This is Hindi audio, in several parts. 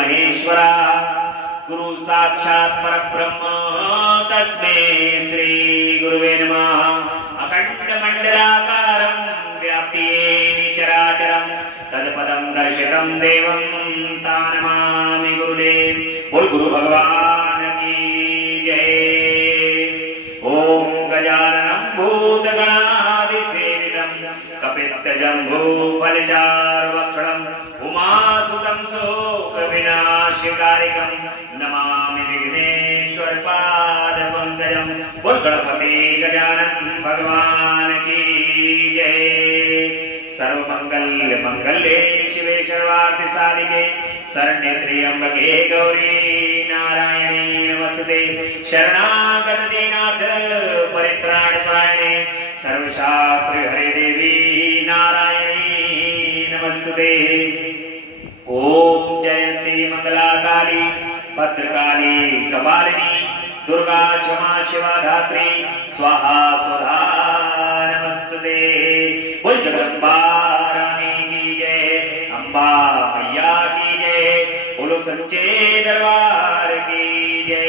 महेश्वरा गुरु साक्षात् परब्रह्म तस्मै श्री गुरुवे नमः। अखण्डमण्डलाकारं व्याप्तेन चराचरं तत्पदं दर्शितं देवं तं नमामि गुरुदेव। बोल गुरु भगवान की जय। ओम गजाननं भूतगणादिसेवितं कपित्तजम्बूफलचारुभक्षणं उमासुतं शोकविनाशकारिकं नमामि विघ्नेश्वर पादपङ्कजं। बोल गणपति गजानन भगवान की जय। सर्वमंगल मंगल्ये शिवे सर्वार्थ साधिके शरण्ये त्र्यंबके गौरी नारायणी नमस्ते। शरणागत दीनाथ परित्राणपरायणे सर्वशास्त्र हरे देवी नारायणी नमस्ते। ओम जयंती मंगला काली भद्रकाली कपालिनी दुर्गा क्षमा शिवा धात्री स्वाहा स्वधा नमस्ते। बोल जगदम्बा रानी की जय। अम्बा मैया की जय। बोलो सच्चे दरबार की जय।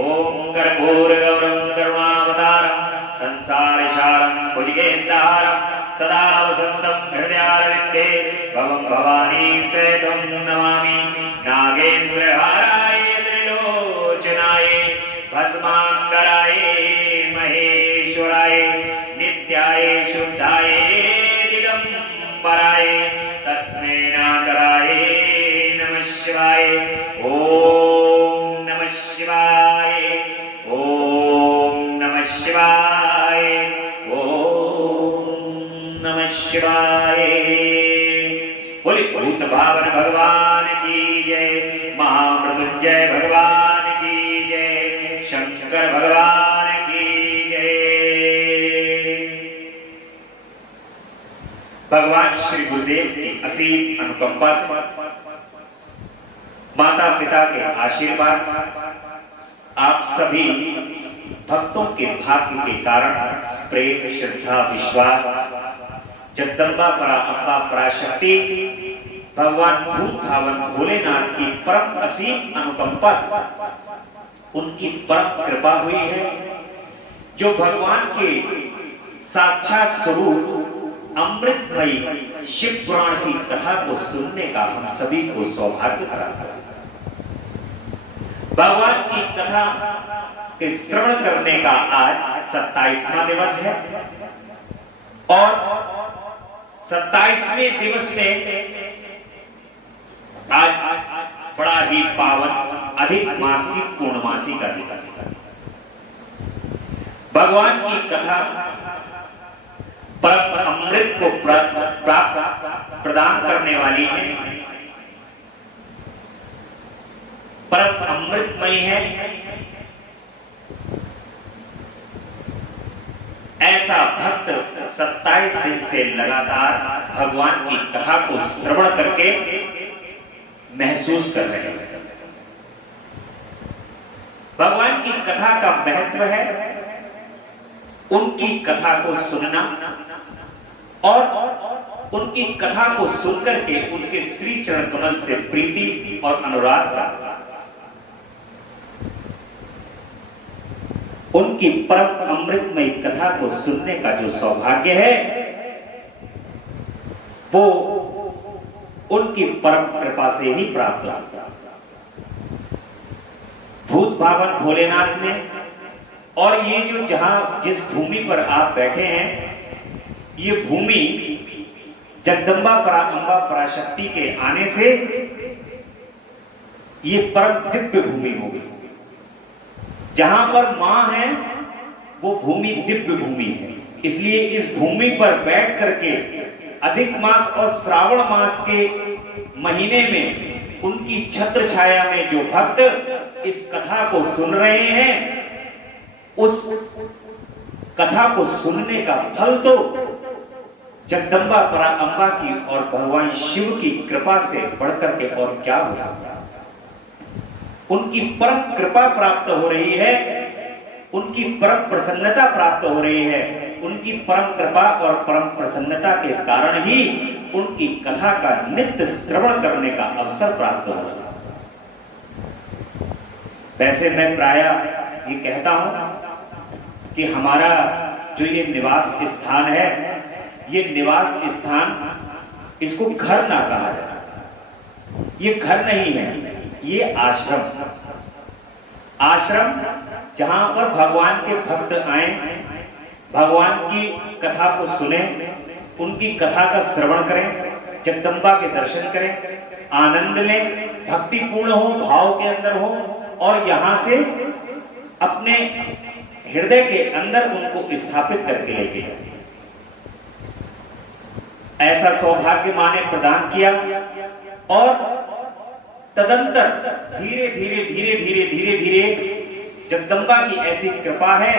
ओम कर्पूर गौरम करुणावतारम संसार सारम भुजगेन्द्रहारम सदा वसंतम हृदयारविंदे भवं भवानी सहितं नमामि। नागेन्द्रहाराय त्रिलोचनाय भस्मांगराय महेश्वराय नित्याय शुद्धाय दिगंबराय तस्मै नागराय नमः शिवाय। ओम नमः शिवाय। ओम नमः शिवाय। ओम नमः शिवाय। बोले भूत भावन भगवान की जय। महामृत्युंजय भगवान की जय। शंकर भगवान की जय। भगवान श्री गुरुदेव की असीम अनुकंपा से माता पिता के आशीर्वाद आप सभी भक्तों के भाग्य के कारण प्रेम श्रद्धा विश्वास जगदम्बा परा अम्बा पराशक्ति भगवान भूत भावन भोलेनाथ की परम असीम अनुकंपा से उनकी परम कृपा हुई है। जो भगवान के साक्षात स्वरूप अमृतमयी शिव पुराण की कथा को सुनने का हम सभी को सौभाग्य प्राप्त है। भगवान की कथा के श्रवण करने का आज 27वां दिवस है और 27वें दिवस में आज बड़ा ही पावन अधिक मास की पूर्णमासी का दिन। भगवान की कथा परम अमृत को प्रदान करने वाली है, परम अमृतमयी है। ऐसा भक्त 27 दिन से लगातार भगवान की कथा को श्रवण करके महसूस कर रहे हैं। भगवान की कथा का महत्व है उनकी कथा को सुनना और उनकी कथा को सुनकर के उनके श्री चरण कमल से प्रीति और अनुराग का उनकी परम अमृतमयी कथा को सुनने का जो सौभाग्य है वो उनकी परम कृपा से ही प्राप्त होता। भूत भावन भोलेनाथ ने और ये जो जिस भूमि पर आप बैठे हैं ये भूमि जगदम्बा परा अम्बा पराशक्ति के आने से ये परम दिव्य भूमि हो गई। जहां पर मां है वो भूमि दिव्य भूमि है। इसलिए इस भूमि पर बैठ करके अधिक मास और श्रावण मास के महीने में उनकी छत्र छाया में जो भक्त इस कथा को सुन रहे हैं उस कथा को सुनने का फल तो जगदम्बा परा अम्बा की और भगवान शिव की कृपा से बढ़कर के और क्या हो सकता है। उनकी परम कृपा प्राप्त हो रही है, उनकी परम प्रसन्नता प्राप्त हो रही है। उनकी परम कृपा और परम प्रसन्नता के कारण ही उनकी कथा का नित्य श्रवण करने का अवसर प्राप्त होगा। वैसे मैं प्रायः ये कहता हूं कि हमारा जो ये निवास स्थान है, ये निवास स्थान इसको घर ना कहा जाए। ये घर नहीं है, ये आश्रम। आश्रम जहां पर भगवान के भक्त आए, भगवान की कथा को सुने, उनकी कथा का श्रवण करें, जगदम्बा के दर्शन करें, आनंद लें, भक्तिपूर्ण हो, भाव के अंदर हो, और यहां से अपने हृदय के अंदर उनको स्थापित करके लेके जाए। ऐसा सौभाग्य मां ने प्रदान किया। और तदंतर धीरे धीरे धीरे धीरे धीरे धीरे जगदम्बा की ऐसी कृपा है,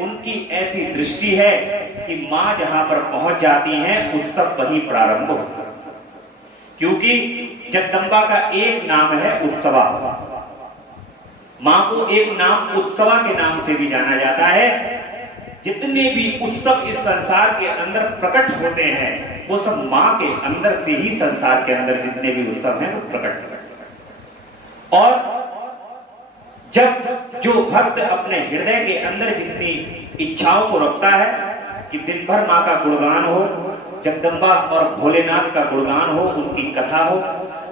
उनकी ऐसी दृष्टि है कि मां जहां पर पहुंच जाती हैं, उत्सव वहीं प्रारंभ होता है। क्योंकि जगदम्बा का एक नाम है उत्सवा। मां को एक नाम उत्सवा के नाम से भी जाना जाता है। जितने भी उत्सव इस संसार के अंदर प्रकट होते हैं, वो सब मां के अंदर से ही संसार के अंदर जितने भी उत्सव हैं वो प्रकट होते हैं। और जब जो भक्त अपने हृदय के अंदर जितनी इच्छाओं को रखता है कि दिन भर मां का गुणगान हो, जगदम्बा और भोलेनाथ का गुणगान हो, उनकी कथा हो,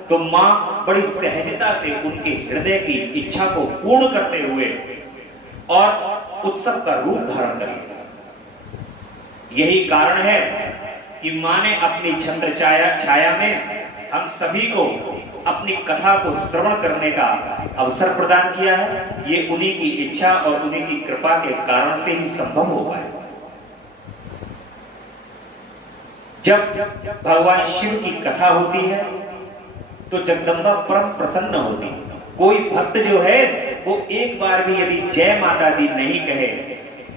तो मां बड़ी सहजता से उनके हृदय की इच्छा को पूर्ण करते हुए और उत्सव का रूप धारण करेगी। यही कारण है कि मां ने अपनी छत्र छाया में हम सभी को अपनी कथा को श्रवण करने का अवसर प्रदान किया है। ये उन्हीं की इच्छा और उन्हीं की कृपा के कारण से ही संभव हो पाया। जब भगवान शिव की कथा होती है तो जगदम्बा परम प्रसन्न होती है। कोई भक्त जो है वो एक बार भी यदि जय माता दी नहीं कहे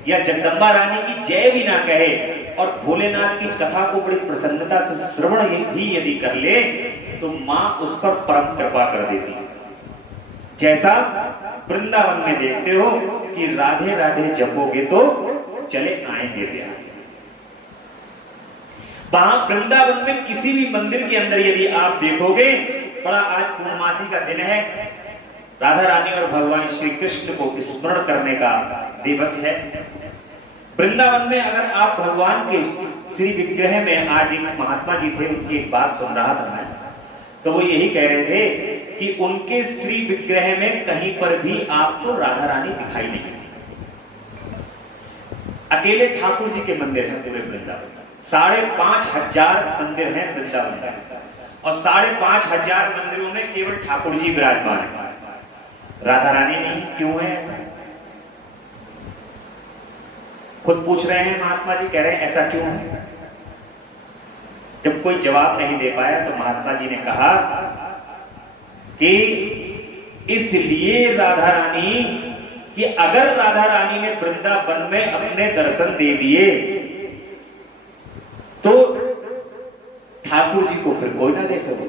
या जगदम्बा रानी की जय भी ना कहे और भोलेनाथ की कथा को बड़ी प्रसन्नता से श्रवण भी यदि कर ले, तो मां उस पर परम कृपा कर देती है। जैसा वृंदावन में देखते हो कि राधे राधे जपोगे तो चले आएंगे प्यार। वहां वृंदावन में किसी भी मंदिर के अंदर यदि आप देखोगे, बड़ा आज पूर्णमासी का दिन है, राधा रानी और भगवान श्री कृष्ण को स्मरण करने का दिवस है। वृंदावन में अगर आप भगवान के श्री विग्रह में, आज एक महात्मा जी थे, उनकी एक बात सुन रहा था मैं, तो वो यही कह रहे थे कि उनके श्री विग्रह में कहीं पर भी आपको राधा रानी दिखाई नहीं। अकेले ठाकुर जी के मंदिर हैं पूरे वृंदावन, 5,500 मंदिर हैं वृंदावन में, और 5,500 मंदिरों में केवल ठाकुर जी विराजमान है, राधा रानी नहीं। क्यों है ऐसा? खुद पूछ रहे हैं महात्मा जी, कह रहे हैं ऐसा क्यों है। जब कोई जवाब नहीं दे पाया तो महात्मा जी ने कहा कि इसलिए राधा रानी कि अगर राधा रानी ने वृंदावन में अपने दर्शन दे दिए तो ठाकुर जी को फिर कोई ना देखेगा।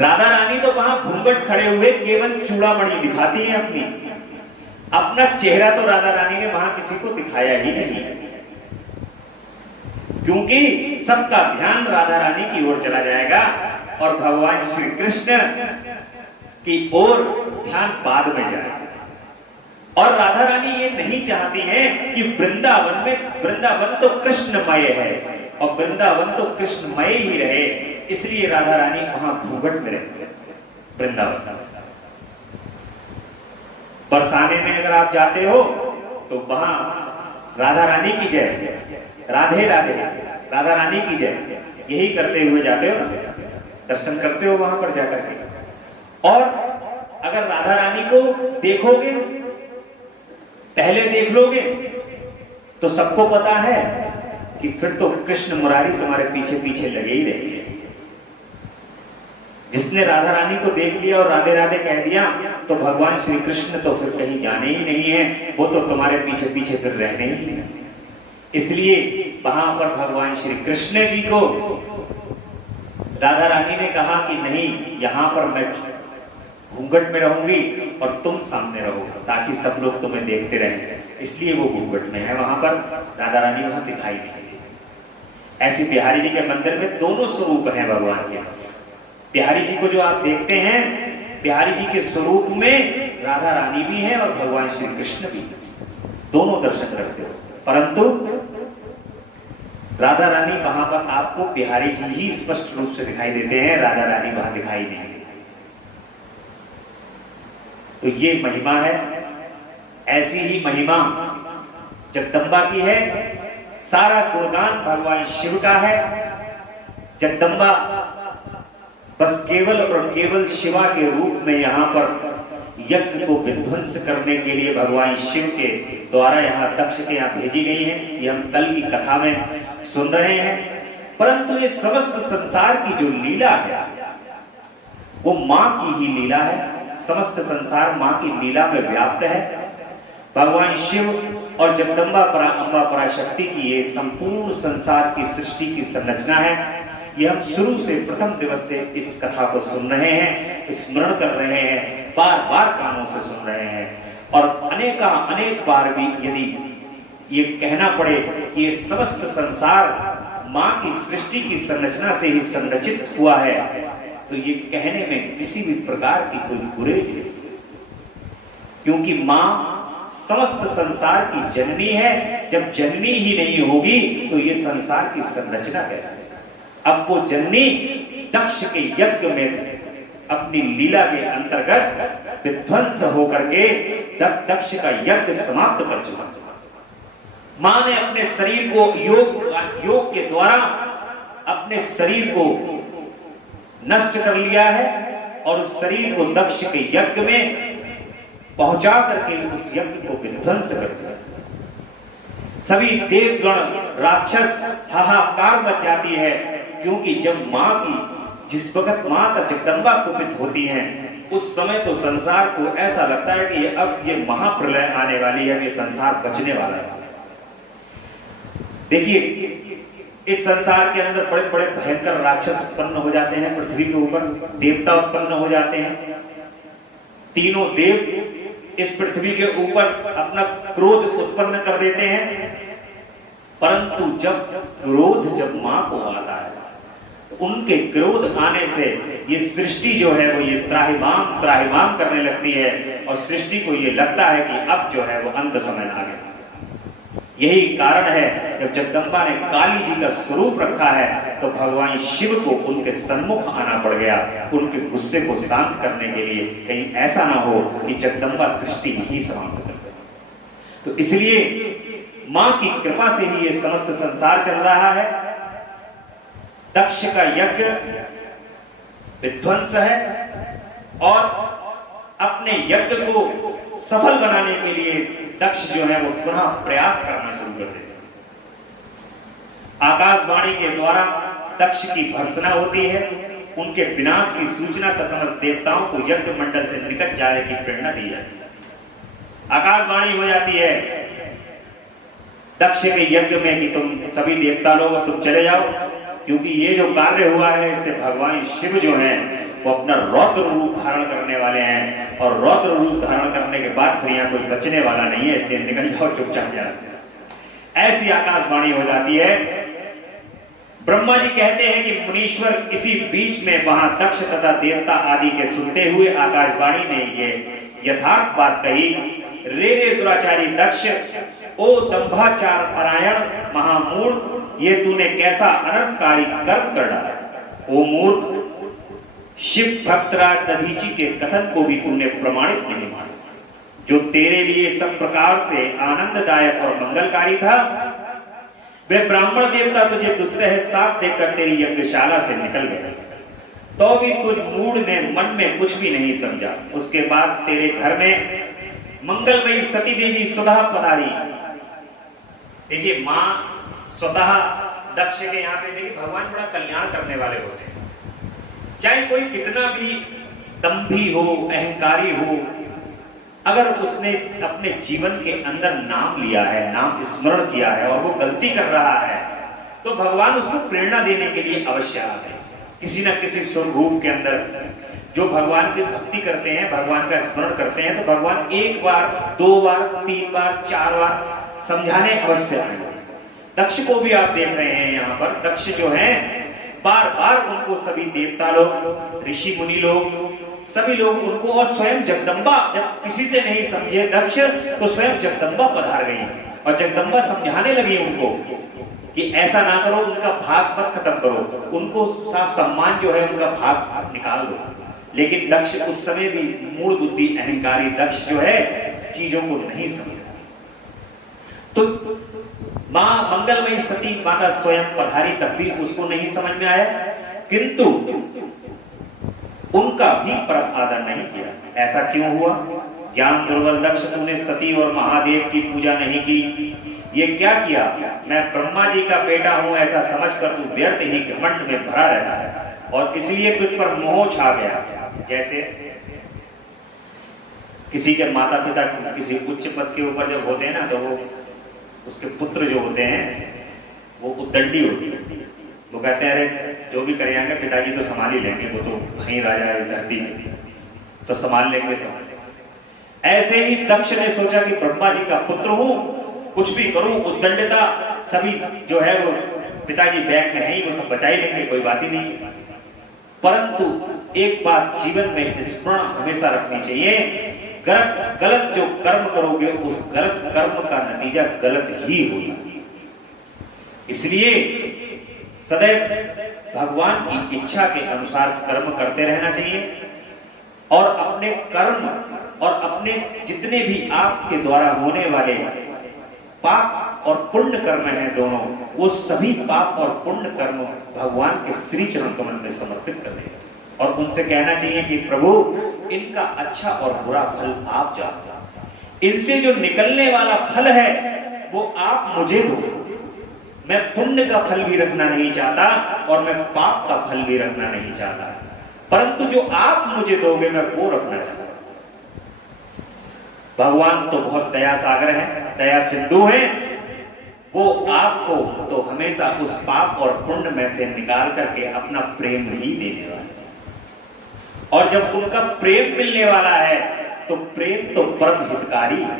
राधा रानी तो वहां घूंघट खड़े हुए केवल चूड़ामणि दिखाती है अपना चेहरा तो राधा रानी ने वहां किसी को दिखाया ही नहीं, क्योंकि सबका ध्यान राधा रानी की ओर चला जाएगा और भगवान श्री कृष्ण की ओर ध्यान बाद में जाएगा। और राधा रानी ये नहीं चाहती है कि वृंदावन तो कृष्णमय है और वृंदावन तो कृष्णमय ही रहे, इसलिए राधा रानी वहां घूंघट में रहती है। वृंदावन बरसाने में अगर आप जाते हो तो वहां राधा रानी की जय, राधे राधे, राधा रानी की जय, यही करते हुए जाते हो, दर्शन करते हो वहां पर जाकर के। और अगर राधा रानी को देखोगे, पहले देख लोगे, तो सबको पता है कि फिर तो कृष्ण मुरारी तुम्हारे पीछे पीछे लगे ही रहेंगे। जिसने राधा रानी को देख लिया और राधे राधे कह दिया तो भगवान श्री कृष्ण तो फिर कहीं जाने ही नहीं है, वो तो तुम्हारे पीछे पीछे फिर रहने ही है। इसलिए वहां पर भगवान श्री कृष्ण जी को राधा रानी ने कहा कि नहीं, यहां पर मैं घूंघट में रहूंगी और तुम सामने रहो ताकि सब लोग तुम्हें देखते रहें। इसलिए वो घूंघट में है, वहां पर राधा रानी वहां दिखाई नहीं। ऐसे बिहारी जी के मंदिर में दोनों स्वरूप हैं भगवान के। बिहारी जी को जो आप देखते हैं, बिहारी जी के स्वरूप में राधा रानी भी है और भगवान श्री कृष्ण भी, दोनों दर्शन करते हो। परंतु राधा रानी वहां पर आपको बिहारी जी ही स्पष्ट रूप से दिखाई देते हैं, राधा रानी वहां दिखाई नहीं देती। तो ये महिमा है। ऐसी ही महिमा जगदम्बा की है। सारा गुणगान भगवान शिव का है। जगदम्बा बस केवल और केवल शिवा के रूप में यहां पर यज्ञ को विध्वंस करने के लिए भगवान शिव के द्वारा यहां दक्ष के यहां भेजी गई है। ये हम कल की कथा में सुन रहे हैं। परंतु ये समस्त संसार की जो लीला है वो मां की ही लीला है। समस्त संसार मां की लीला में व्याप्त है। भगवान शिव और जगदम्बा अम्बा पराशक्ति की ये संपूर्ण संसार की सृष्टि की संरचना है। ये हम शुरू से प्रथम दिवस से इस कथा को सुन रहे हैं, स्मरण कर रहे हैं, बार बार कानों से सुन रहे हैं। और अनेक बार भी यदि ये कहना पड़े कि ये समस्त संसार मां की सृष्टि की संरचना से ही संरचित हुआ है, तो ये कहने में किसी भी प्रकार की कोई गुरेज नहीं, क्योंकि मां समस्त संसार की जननी है। जब जननी ही नहीं होगी तो ये संसार की संरचना कैसे? अब वो जननी दक्ष के यज्ञ में अपनी लीला के अंतर्गत विध्वंस होकर के दक्ष का यज्ञ समाप्त कर चुका। मां ने अपने शरीर को योग के द्वारा अपने शरीर को नष्ट कर लिया है और उस शरीर को दक्ष के यज्ञ में पहुंचा करके उस यज्ञ को विध्वंस कर दिया। सभी देवगण राक्षस हाहाकार मच जाती है, क्योंकि जब मां की जिस वक्त मां का जगदम्बा कुपित होती हैं, उस समय तो संसार को ऐसा लगता है कि अब ये महाप्रलय आने वाली है, ये संसार बचने वाला है। देखिए, इस संसार के अंदर बड़े बड़े भयंकर राक्षस उत्पन्न हो जाते हैं। पृथ्वी के ऊपर देवता उत्पन्न हो जाते हैं। तीनों देव इस पृथ्वी के ऊपर अपना क्रोध उत्पन्न कर देते हैं। परंतु जब मां को आता है, तो उनके क्रोध आने से ये सृष्टि जो है वो ये त्राहिमाम करने लगती है और सृष्टि को ये लगता है कि अब जो है वो अंत समय आ गया। यही कारण है जब जगदम्बा ने काली जी का स्वरूप रखा है तो भगवान शिव को उनके सम्मुख आना पड़ गया, उनके गुस्से को शांत करने के लिए। कहीं ऐसा ना हो कि जगदम्बा सृष्टि ही समाप्त कर दे। तो इसलिए मां की कृपा से ही ये समस्त संसार चल रहा है। दक्ष का यज्ञ विध्वंस है और अपने यज्ञ को सफल बनाने के लिए दक्ष जो है वो पुनः प्रयास करना शुरू कर देते हैं। आकाशवाणी के द्वारा दक्ष की भर्त्सना होती है। उनके विनाश की सूचना का समस्त देवताओं को यज्ञ मंडल से निकट जाने की प्रेरणा दी जाती है। आकाशवाणी हो जाती है दक्ष के यज्ञ में कि तुम सभी देवता लोग तुम चले जाओ, क्योंकि ये जो कार्य हुआ है इससे भगवान शिव जो हैं वो अपना रौद्र रूप धारण करने वाले हैं और रौद्र रूप धारण करने के बाद फिर यहाँ कोई बचने वाला नहीं है, इसलिए निकल जाओ चुपचाप यहाँ से। ऐसी आकाशवाणी हो जाती है। ब्रह्मा जी कहते हैं कि मुनीश्वर इसी बीच में वहां दक्ष तथा देवता आदि के सुनते हुए आकाशवाणी ने ये यथार्थ बात कही, रे दुराचारी दक्ष, ओ दंभाचार परायण महामूर्ख, ये तूने कैसा अनर्थकारी कर्म कर डाला। ओ मूर्ख, शिव भक्तराज दधीची के कथन को भी तूने प्रमाणित नहीं माना, जो तेरे लिए सब प्रकार से आनंददायक और मंगलकारी था। वे ब्राह्मण देवता तुझे दुस्सह साथ देकर तेरी यज्ञशाला से निकल गए, तो भी कुछ मूढ़ ने मन में कुछ भी नहीं समझा। उसके बाद तेरे घर में मंगलमयी सती देवी स्वतः पधारी। देखिए, मां स्वतः दक्ष के यहाँ पे देखिए भगवान बड़ा कल्याण करने वाले होते हैं। चाहे कोई कितना भी दंभी हो, अहंकारी हो, अगर उसने अपने जीवन के अंदर नाम लिया है, नाम स्मरण किया है और वो गलती कर रहा है, तो भगवान उसको प्रेरणा देने के लिए अवश्य आते हैं। किसी न किसी स्वरूप के अंदर जो भगवान की भक्ति करते हैं, भगवान का स्मरण करते हैं, तो भगवान एक बार, दो बार, तीन बार, चार बार समझाने अवश्य आएंगे। दक्ष को भी आप देख रहे हैं यहाँ पर, दक्ष जो है बार बार उनको सभी देवता लोग, ऋषि मुनि लोग, सभी लोग उनको, और स्वयं जगदम्बा जब किसी से नहीं समझे दक्ष तो स्वयं जगदम्बा पधार गई और जगदम्बा समझाने लगी उनको कि ऐसा ना करो, उनका भाग मत खत्म करो, उनको साथ सम्मान जो है उनका भाग निकाल दो। लेकिन दक्ष उस समय भी मूल बुद्धि अहंकारी दक्ष जो है चीजों को नहीं समझा। तो मां मंगलमयी सती माता स्वयं पधारी, तब भी उसको नहीं समझ में आया, किंतु उनका भी परम आदर नहीं किया। ऐसा क्यों हुआ? ज्ञान दुर्बल दक्ष, तूने सती और महादेव की पूजा नहीं की, ये क्या किया? मैं ब्रह्मा जी का बेटा हूं ऐसा समझकर तू व्यर्थ ही घमंड में भरा रहता है और इसलिए तुझ पर मोह छा गया। जैसे किसी के माता पिता किसी उच्च पद के ऊपर जब होते हैं ना, तो वो उसके पुत्र जो होते हैं वो उद्दंडी होते हैं। वो कहते हैं अरे जो भी करेंगे पिताजी तो संभाल ही लेंगे, वो तो वहीं राजा है इस धरती में, तो संभाल लेंगे सब। ऐसे ही दक्ष ने सोचा कि ब्रह्मा जी का पुत्र हूं, कुछ भी करूं, उद्दंडता सभी जो है वो पिताजी बैग में है ही, वो सब बचा ही लेंगे, कोई बात ही नहीं। परंतु एक बात जीवन में स्मरण हमेशा रखनी चाहिए, गलत जो कर्म करोगे उस गलत कर्म का नतीजा गलत ही होगा। इसलिए सदैव भगवान की इच्छा के अनुसार कर्म करते रहना चाहिए और अपने कर्म और अपने जितने भी आपके द्वारा होने वाले पाप और पुण्य कर्म हैं दोनों, वो सभी पाप और पुण्य कर्म भगवान के श्री चरण कमल में समर्पित करने और उनसे कहना चाहिए कि प्रभु इनका अच्छा और बुरा फल आप जानते हैं, इनसे जो निकलने वाला फल है वो आप मुझे दो। मैं पुण्य का फल भी रखना नहीं चाहता और मैं पाप का फल भी रखना नहीं चाहता, परंतु जो आप मुझे दोगे मैं वो रखना चाहता। भगवान तो बहुत दया सागर है, दया सिंधु है, वो आपको तो हमेशा उस पाप और पुण्य में से निकाल करके अपना प्रेम ही देने वाला है। और जब उनका प्रेम मिलने वाला है तो प्रेम तो परम हितकारी है।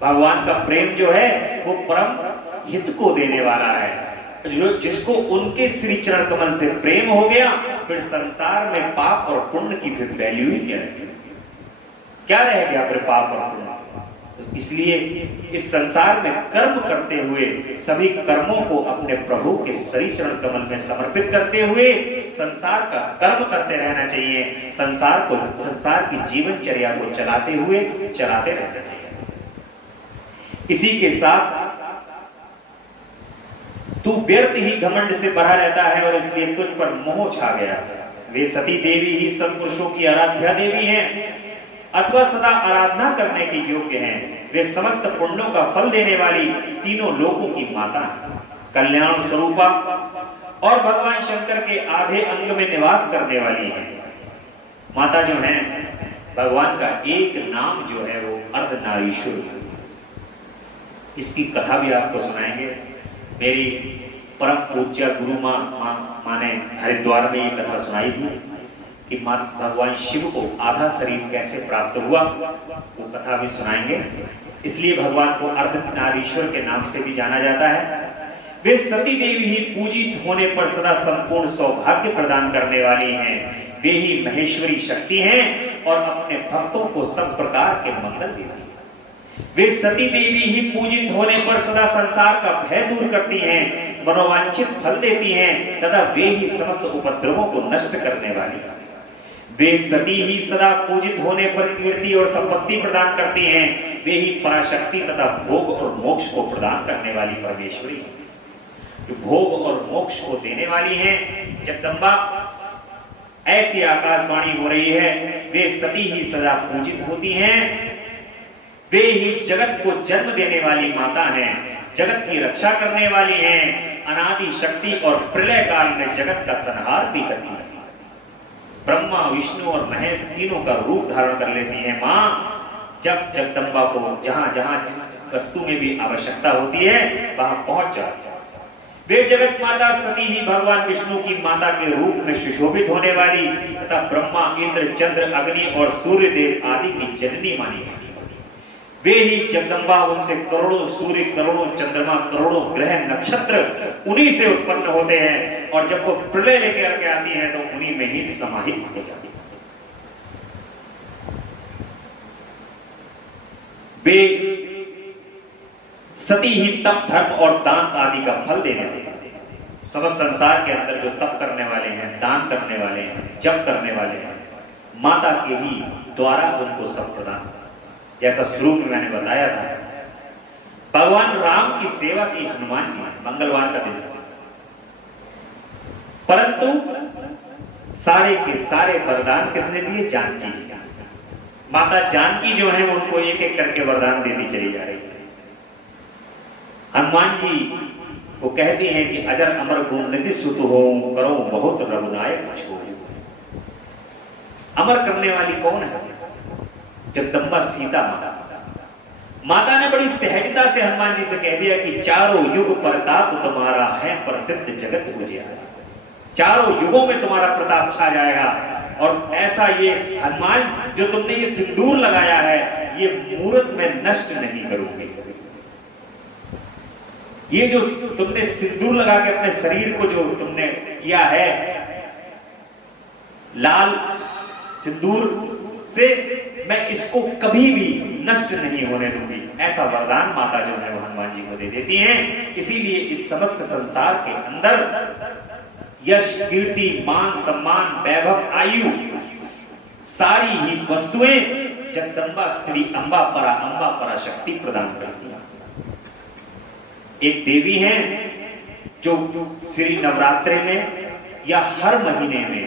भगवान का प्रेम जो है वो परम हित को देने वाला है। जिसको उनके श्री चरण कमल से प्रेम हो गया, फिर संसार में पाप और पुण्य की फिर वैल्यू ही क्या रह गया फिर पाप और पुण्य। तो इसलिए इस संसार में कर्म करते हुए सभी कर्मों को अपने प्रभु के श्री चरण कमल में समर्पित करते हुए संसार का कर्म करते रहना चाहिए। संसार की जीवनचर्या को चलाते रहना चाहिए। इसी के साथ तू व्यर्थ ही घमंड से भरा रहता है और इसलिए तुझ पर मोह छा गया। वे सती देवी ही सब पुरुषों की आराध्या देवी हैं अथवा सदा आराधना करने के योग्य हैं। वे समस्त पुण्यों का फल देने वाली तीनों लोकों की माता है, कल्याण स्वरूपा और भगवान शंकर के आधे अंग में निवास करने वाली है। माता जो है भगवान का एक नाम जो है वो अर्धनारीश्वर। इसकी कथा भी आपको सुनाएंगे। मेरी परम पूज्य गुरु माँ ने हरिद्वार में ये कथा सुनाई थी कि भगवान शिव को आधा शरीर कैसे प्राप्त हुआ, वो कथा भी सुनाएंगे। इसलिए भगवान को अर्धनारीश्वर के नाम से भी जाना जाता है। वे सती देवी ही पूजित होने पर सदा संपूर्ण सौभाग्य प्रदान करने वाली हैं। वे ही महेश्वरी शक्ति हैं और अपने भक्तों को सब प्रकार के मंगल देती हैं। वे सती देवी ही पूजित होने पर सदा संसार का भय दूर करती हैं, मनोवांछित फल देती हैं तथा वे ही समस्त उपद्रवों को नष्ट करने वाली हैं। वे सती ही सदा पूजित होने पर कीर्ति और संपत्ति प्रदान करती हैं। वे ही पराशक्ति तथा भोग और मोक्ष को प्रदान करने वाली परमेश्वरी, जो भोग और मोक्ष को देने वाली है जगदम्बा। ऐसी आकाशवाणी हो रही है, वे सती ही सदा पूजित होती हैं। वे ही जगत को जन्म देने वाली माता हैं, जगत की रक्षा करने वाली हैं, अनादि शक्ति और प्रलय काल में जगत का संहार भी करती है। ब्रह्मा विष्णु और महेश तीनों का रूप धारण कर लेती है मां। जब जगदम्बा को जहां जहां जिस वस्तु में भी आवश्यकता होती है वहां पहुंच जाती है। वे जगत माता सती ही भगवान विष्णु की माता के रूप में सुशोभित होने वाली तथा ब्रह्मा इंद्र चंद्र अग्नि और सूर्य देव आदि की जननी मानी है। वे ही जगदम्बा, उनसे करोड़ों सूर्य, करोड़ों चंद्रमा, करोड़ों ग्रह नक्षत्र उन्हीं से उत्पन्न होते हैं, और जब वो प्रलय लेकर के आती है तो उन्हीं में ही समाहित हो जाती है। वे सती ही तप, धर्म और दान आदि का फल देने वाले, समस्त संसार के अंदर जो तप करने वाले हैं, दान करने वाले हैं, जप करने वाले हैं, माता के ही द्वारा उनको सब प्रदान। जैसा शुरू में मैंने बताया था, भगवान राम की सेवा की हनुमान जी मंगलवार का दिन, परंतु सारे के सारे वरदान किसने दिए? जानकी जी। माता जानकी जो है उनको एक एक करके वरदान देती चली जा रही है। हनुमान जी को कहती हैं कि अजर अमर गुण निधि सुत हो, करो बहुत रघुनायक छो। अमर करने वाली कौन है? जगदम्बा सीता माता। माता ने बड़ी सहजता से हनुमान जी से कह दिया कि चारों युग प्रताप तुम्हारा है, प्रसिद्ध जगत उजियारा। चारों युगों में तुम्हारा प्रताप छा जाएगा। और ऐसा ये हनुमान जो तुमने ये सिंदूर लगाया है, ये मुहूर्त में नष्ट नहीं करोगे। ये जो तुमने सिंदूर लगा के अपने शरीर को जो तुमने किया है, लाल सिंदूर से, मैं इसको कभी भी नष्ट नहीं होने दूंगी। ऐसा वरदान माता जो है वो हनुमान जी को दे देती हैं। इसीलिए इस समस्त संसार के अंदर यश, कीर्ति, मान, सम्मान, वैभव, आयु, सारी ही वस्तुएं जगदम्बा श्री अम्बा परा, अम्बा पराशक्ति प्रदान करती है। एक देवी हैं जो श्री नवरात्रि में या हर महीने में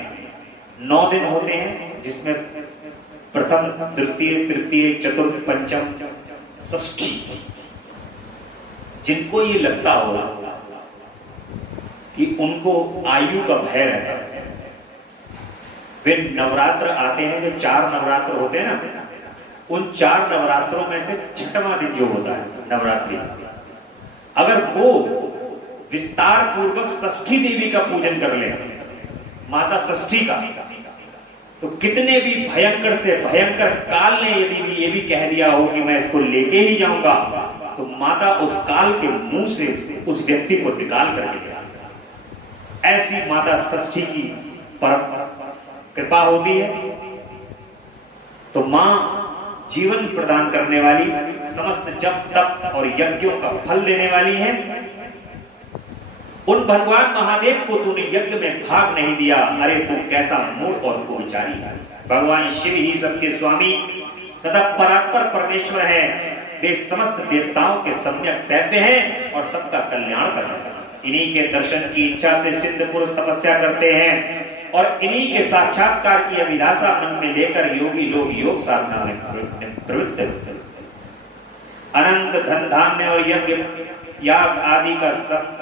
9 दिन होते हैं, जिसमें प्रथम, द्वितीय, तृतीय, चतुर्थ, पंचम, षष्ठी। जिनको ये लगता हो कि उनको आयु का भय रहता है, वे नवरात्र आते हैं, जो 4 नवरात्र होते हैं ना, उन 4 नवरात्रों में से छठवां दिन जो होता है नवरात्रि, अगर वो विस्तार पूर्वक षष्ठी देवी का पूजन कर ले, माता षष्ठी का, तो कितने भी भयंकर से भयंकर काल ने यदि भी ये भी कह दिया हो कि मैं इसको लेके ही जाऊंगा, तो माता उस काल के मुंह से उस व्यक्ति को निकाल कर ले जाएगी। ऐसी माता षष्ठी की परम कृपा होती है। तो मां जीवन प्रदान करने वाली, समस्त जप, तप और यज्ञों का फल देने वाली है। उन भगवान महादेव को तूने यज्ञ में भाग नहीं दिया, अरे तू कैसा मूढ़ और कुविचारी है। भगवान शिव ही सबके स्वामी तथा परात्पर परमेश्वर है। वे समस्त देवताओं के सम्यक सेव्य हैं और सबका कल्याण करते हैं। इन्हीं के दर्शन की इच्छा से सिद्ध पुरुष तपस्या करते हैं, और इन्हीं के साक्षात्कार की अभिलाषा मन में लेकर योगी लोग योग साधना में प्रवृत्त होते हैं। अनंत धन, धान्य और यज्ञ, याग आदि का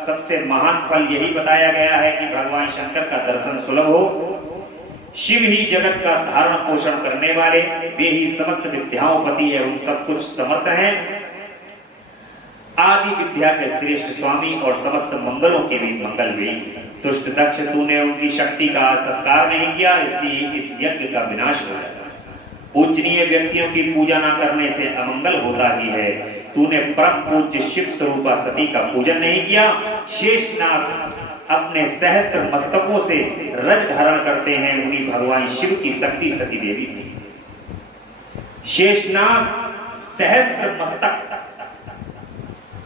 सबसे महान फल यही बताया गया है कि भगवान शंकर का दर्शन सुलभ हो। शिव ही जगत का धारण पोषण करने वाले, वे ही समस्त विद्याओपति एवं सब कुछ समर्थ हैं। आदि विद्या के श्रेष्ठ स्वामी और समस्त मंगलों के भी मंगल वे। दुष्ट दक्ष, तूने उनकी शक्ति का सत्कार नहीं किया, इसलिए इस यज्ञ का विनाश हो जाएगा। पूजनीय व्यक्तियों की पूजा न करने से अमंगल होता ही है। तूने परम पूज्य शिव स्वरूपा सती का पूजन नहीं किया। शेषनाग अपने सहस्त्र मस्तकों से रज धारण करते हैं, उन्हीं भगवान शिव की शक्ति सती देवी थी। शेषनाग सहस्त्र मस्तक,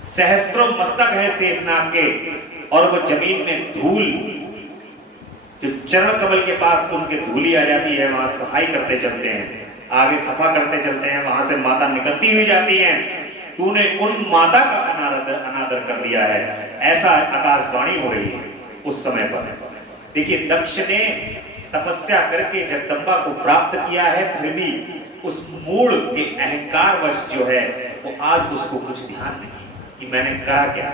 सहस्त्रों मस्तक है शेषनाग के, और वो जमीन में धूल, जो चरण कमल के पास उनके धूली आ जाती है, वहां सफाई करते चलते हैं, आगे सफा करते चलते हैं, वहां से माता निकलती हुई जाती है। तूने उन माता का अनादर कर दिया है, ऐसा आकाशवाणी हो रही है उस समय पर। देखिए, दक्ष ने तपस्या करके जगदम्बा को प्राप्त किया है, फिर भी उस मूढ़ के अहंकार वश जो है वो आज उसको कुछ ध्यान नहीं कि मैंने कहा क्या।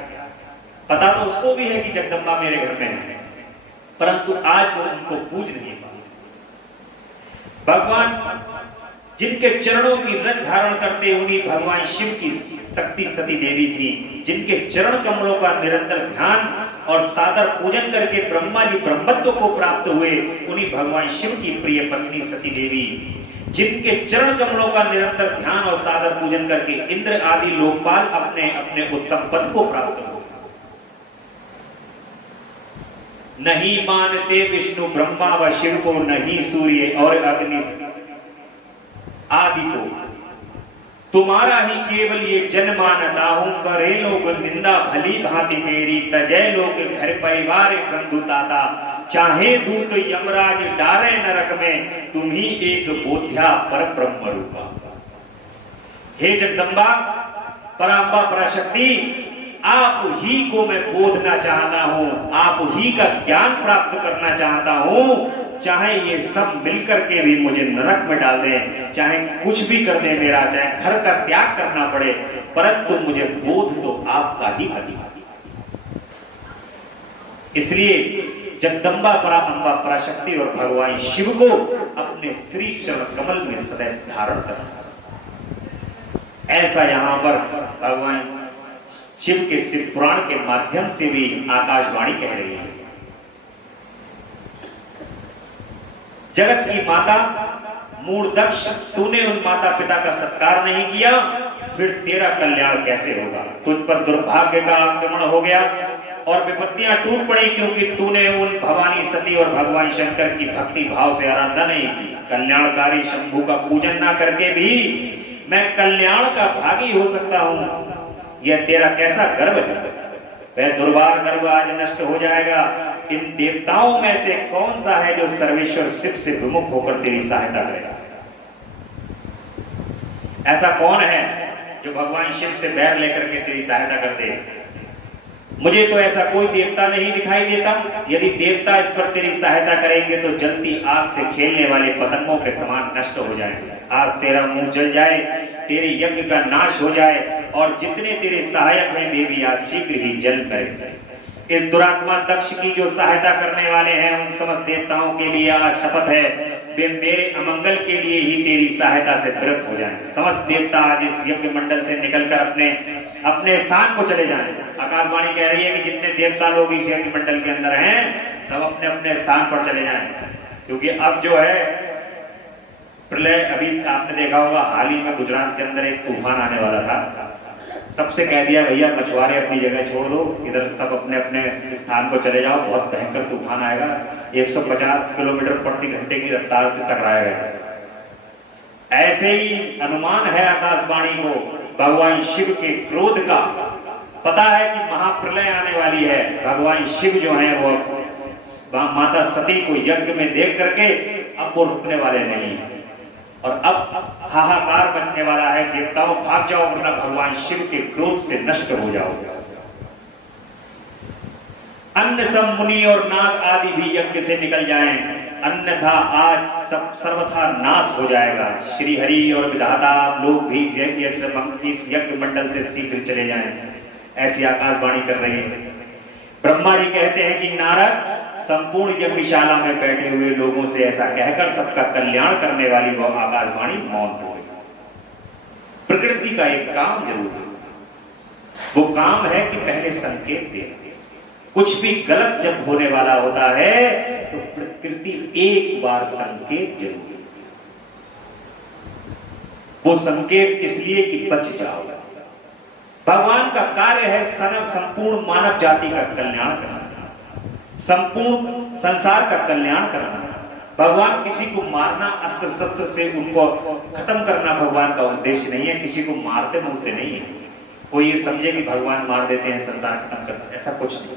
पता तो उसको भी है कि जगदम्बा मेरे घर में है, परंतु आज वो उनको पूज नहीं पा। भगवान जिनके चरणों की रज धारण करते, उन्हीं भगवान शिव की शक्ति सती देवी थी। जिनके चरण कमलों का निरंतर ध्यान और सादर पूजन करके ब्रह्मा जी ब्रह्मत्व को प्राप्त हुए, उन्हीं भगवान शिव की प्रिय पत्नी सती देवी। जिनके चरण कमलों का निरंतर ध्यान और सादर पूजन करके इंद्र आदि लोकपाल अपने अपने उत्तम पद को प्राप्त हो। नहीं मानते विष्णु ब्रह्मा व शिव को, नहीं सूर्य और अग्नि आदि को, तुम्हारा ही केवल ये जन मानता हूं। करे लोग निंदा भली भांति मेरी, तजय लोग घर परिवार बंधु ताता। चाहे दूत यमराज डारे नरक में, तुम ही एक बोध्या पर ब्रह्म रूपा। हे जगदम्बा परांबा पराशक्ति, आप ही को मैं बोधना चाहता हूं, आप ही का ज्ञान प्राप्त करना चाहता हूं। चाहे ये सब मिलकर के भी मुझे नरक में डाल दें, चाहे कुछ भी कर दे मेरा, चाहे घर का त्याग करना पड़े, परंतु मुझे बोध तो आपका ही करना। इसलिए जगदम्बा परांबा पराशक्ति और भगवान शिव को अपने श्री चरण कमल में सदैव धारण करना। ऐसा यहां पर भगवान शिव के शिव पुराण के माध्यम से भी आकाशवाणी कह रही है। जगत की माता मूढ़दक्ष, तूने उन माता पिता का सत्कार नहीं किया, फिर तेरा कल्याण कैसे होगा। तुझ पर दुर्भाग्य का आक्रमण हो गया और विपत्तियां टूट पड़ी, क्योंकि तूने उन भवानी सती और भगवान शंकर की भक्ति भाव से आराधना नहीं की। कल्याणकारी शंभु का पूजन ना करके भी मैं कल्याण का भागी हो सकता हूं, यह तेरा कैसा गर्व है। वह दुर्भाग्य गर्व आज नष्ट हो जाएगा। इन देवताओं में से कौन सा है जो सर्वेश्वर शिव से विमुख होकर तेरी सहायता करेगा। ऐसा कौन है जो भगवान शिव से बैर लेकर के तेरी सहायता कर दे। मुझे तो ऐसा कोई देवता नहीं दिखाई देता। यदि देवता इस पर तेरी सहायता करेंगे तो जलती आग से खेलने वाले पतंगों के समान नष्ट हो जाएंगे। आज तेरा मुंह जल जाए, तेरे यज्ञ का नाश हो जाए, और जितने तेरे सहायक हैं वे भी आज शीघ्र ही जल करेंगे। इस दुरात्मा दक्ष की जो सहायता करने वाले हैं, उन समस्त देवताओं के लिए आज शपथ है, वे मेरे अमंगल के लिए ही तेरी सहायता से विरत हो जाएं। समस्त देवता आज इस यज्ञ मंडल से निकलकर अपने अपने स्थान को चले जाएं। आकाशवाणी कह रही है कि जितने देवता लोग इस यज्ञ मंडल के अंदर हैं, सब अपने अपने स्थान पर चले जाएं, क्योंकि अब जो है प्रलय, अभी आपने देखा होगा हाल ही में गुजरात के अंदर एक तूफान आने वाला था। सबसे कह दिया भैया मछुआरे अपनी जगह छोड़ दो, इधर सब अपने अपने स्थान को चले जाओ, बहुत भयंकर तूफान आएगा, 150 किलोमीटर प्रति घंटे की रफ्तार से टकराएगा। ऐसे ही अनुमान है आकाशवाणी को भगवान शिव के क्रोध का। पता है कि महाप्रलय आने वाली है। भगवान शिव जो है वो माता सती को यज्ञ में देख करके अब वो रुकने वाले नहीं है, और अब हाहाकार बनने वाला है। देवताओं भाग जाओ, वरना भगवान शिव के क्रोध से नष्ट हो जाओगे। अन्य सब मुनि और नाग आदि भी यज्ञ से निकल जाएं, अन्यथा आज सब सर्वथा नाश हो जाएगा। श्री हरि और विधाता लोग भी इस यज्ञ मंडल से शीघ्र चले जाएं, ऐसी आकाशवाणी कर रहे हैं। ब्रह्मा जी कहते हैं कि नारद संपूर्ण यज्ञशाला में बैठे हुए लोगों से ऐसा कहकर सबका कल्याण करने वाली वह आकाशवाणी मौन हो गई। प्रकृति का एक काम जरूर है, वो काम है कि पहले संकेत दे। कुछ भी गलत जब होने वाला होता है तो प्रकृति एक बार संकेत जरूर दे। वो संकेत इसलिए कि बच जाओ। भगवान का कार्य है संपूर्ण मानव जाति का कल्याण करना, संपूर्ण संसार का कल्याण करना। भगवान किसी को मारना, अस्त्र शस्त्र से उनको खत्म करना भगवान का उद्देश्य नहीं है। किसी को मारते मुरते नहीं है। कोई ये समझे कि भगवान मार देते हैं संसार खत्म करते, ऐसा कुछ नहीं।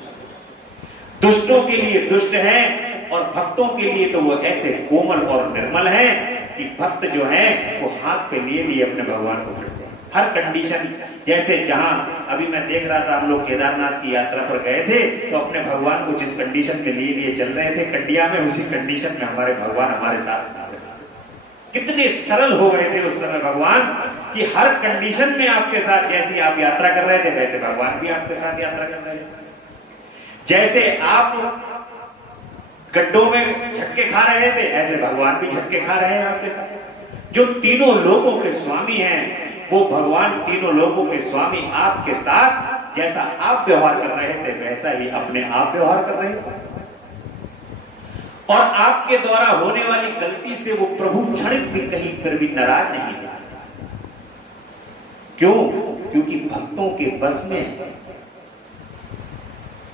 दुष्टों के लिए दुष्ट हैं और भक्तों के लिए तो वो ऐसे कोमल और निर्मल हैं कि भक्त जो हैं वो हाथ पे लिए लिए अपने भगवान को करते हैं। हर कंडीशन, जैसे जहां अभी मैं देख रहा था, हम लोग केदारनाथ की यात्रा पर गए थे तो अपने भगवान को जिस कंडीशन में लिए लिए चल रहे थे कंडिया में, उसी कंडीशन में हमारे भगवान हमारे साथ। कितने सरल हो गए थे उस समय भगवान कि हर कंडीशन में आपके साथ, जैसी आप यात्रा कर रहे थे वैसे भगवान भी आपके साथ यात्रा कर रहे थे। जैसे आप गड्ढों में झटके खा रहे थे, ऐसे भगवान भी झटके खा रहे हैं आपके साथ। जो तीनों लोगों के स्वामी हैं, वो भगवान तीनों लोगों के स्वामी आपके साथ जैसा आप व्यवहार कर रहे थे वैसा ही अपने आप व्यवहार कर रहे थे। और आपके द्वारा होने वाली गलती से वो प्रभु क्षणिक भी कहीं पर भी नाराज नहीं है। क्यों? क्योंकि भक्तों के बस में है